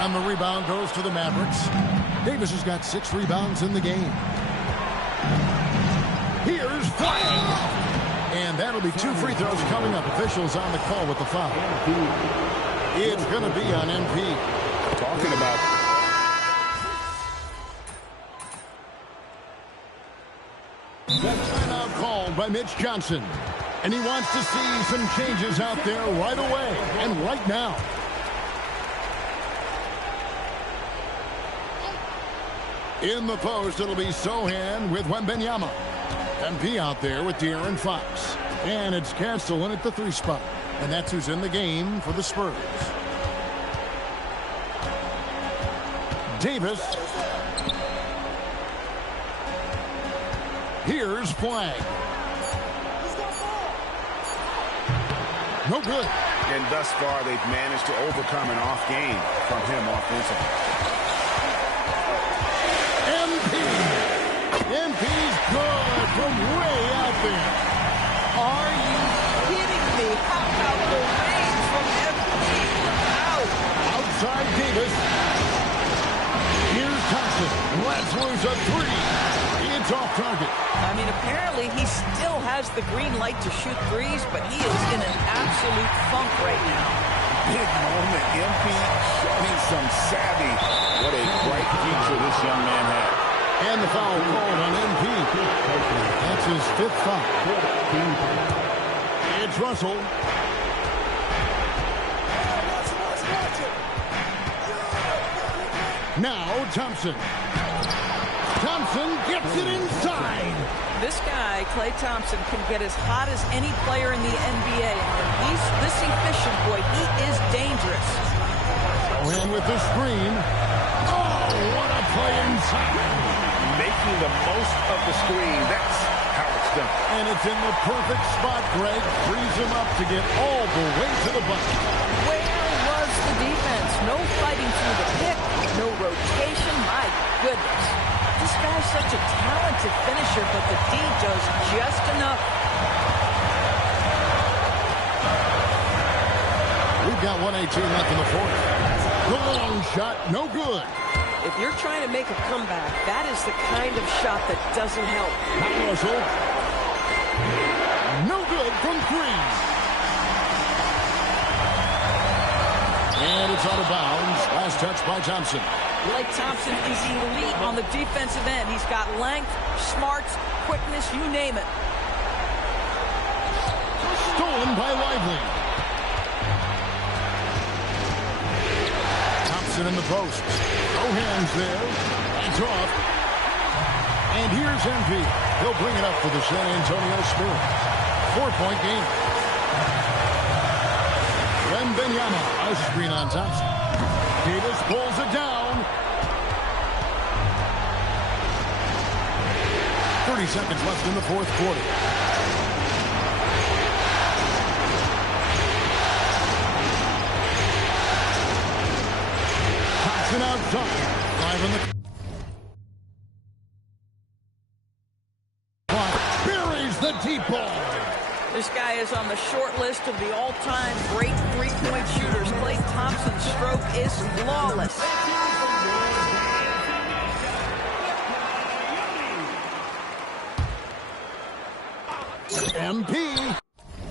And the rebound goes to the Mavericks. Davis has got 6 rebounds in the game. Here's Flag. And that'll be 2 free throws coming up. Officials on the call with the foul. It's going to be on MP. Talking about... Timeout called by Mitch Johnson. And he wants to see some changes out there right away and right now. In the post, it'll be Sohan with Wembanyama. MP out there with De'Aaron Fox. And it's Castle in at the 3 spot. And that's who's in the game for the Spurs. Davis. Here's Flag. No good. And thus far, they've managed to overcome an off game from him offensively. MP from way out there. Are you kidding me? How about the range from MP? Out. Outside Davis. Here's Thompson. Lets loose a three. It's off target. I mean, apparently he still has the green light to shoot threes, but he is in an absolute funk right now. Big moment. MP showing some savvy. What a bright future this young man had. And the foul called on MP. That's his 5th foul. It's Russell. Now Thompson. Thompson gets it inside. This guy, Klay Thompson, can get as hot as any player in the NBA. And when he's this efficient, boy, he is dangerous. And with the screen. Oh, what a play inside. Making the most of the screen. That's how it's done. And it's in the perfect spot, Greg. Frees him up to get all the way to the bucket. Where was the defense? No fighting through the pick. No rotation. My goodness. This guy's such a talented finisher, but the D does just enough. We've got 1:18 left in the 4th. The long shot, no good. If you're trying to make a comeback, that is the kind of shot that doesn't help. Not Russell. No good from 3. And it's out of bounds. Last touch by Thompson. Klay Thompson is elite on the defensive end. He's got length, smarts, quickness, you name it. Stolen by Lively. Thompson in the post. No hands there. It's off. And here's MP. He'll bring it up for the San Antonio Spurs. 4-point game. Wembanyama, a screen on Thompson. Davis pulls it down. 30 seconds left in the 4th quarter. Thompson outside. 5 in the clock. Buries the deep ball. This guy is on the short list of the all-time great three-point shooters. Klay Thompson's stroke is flawless. MP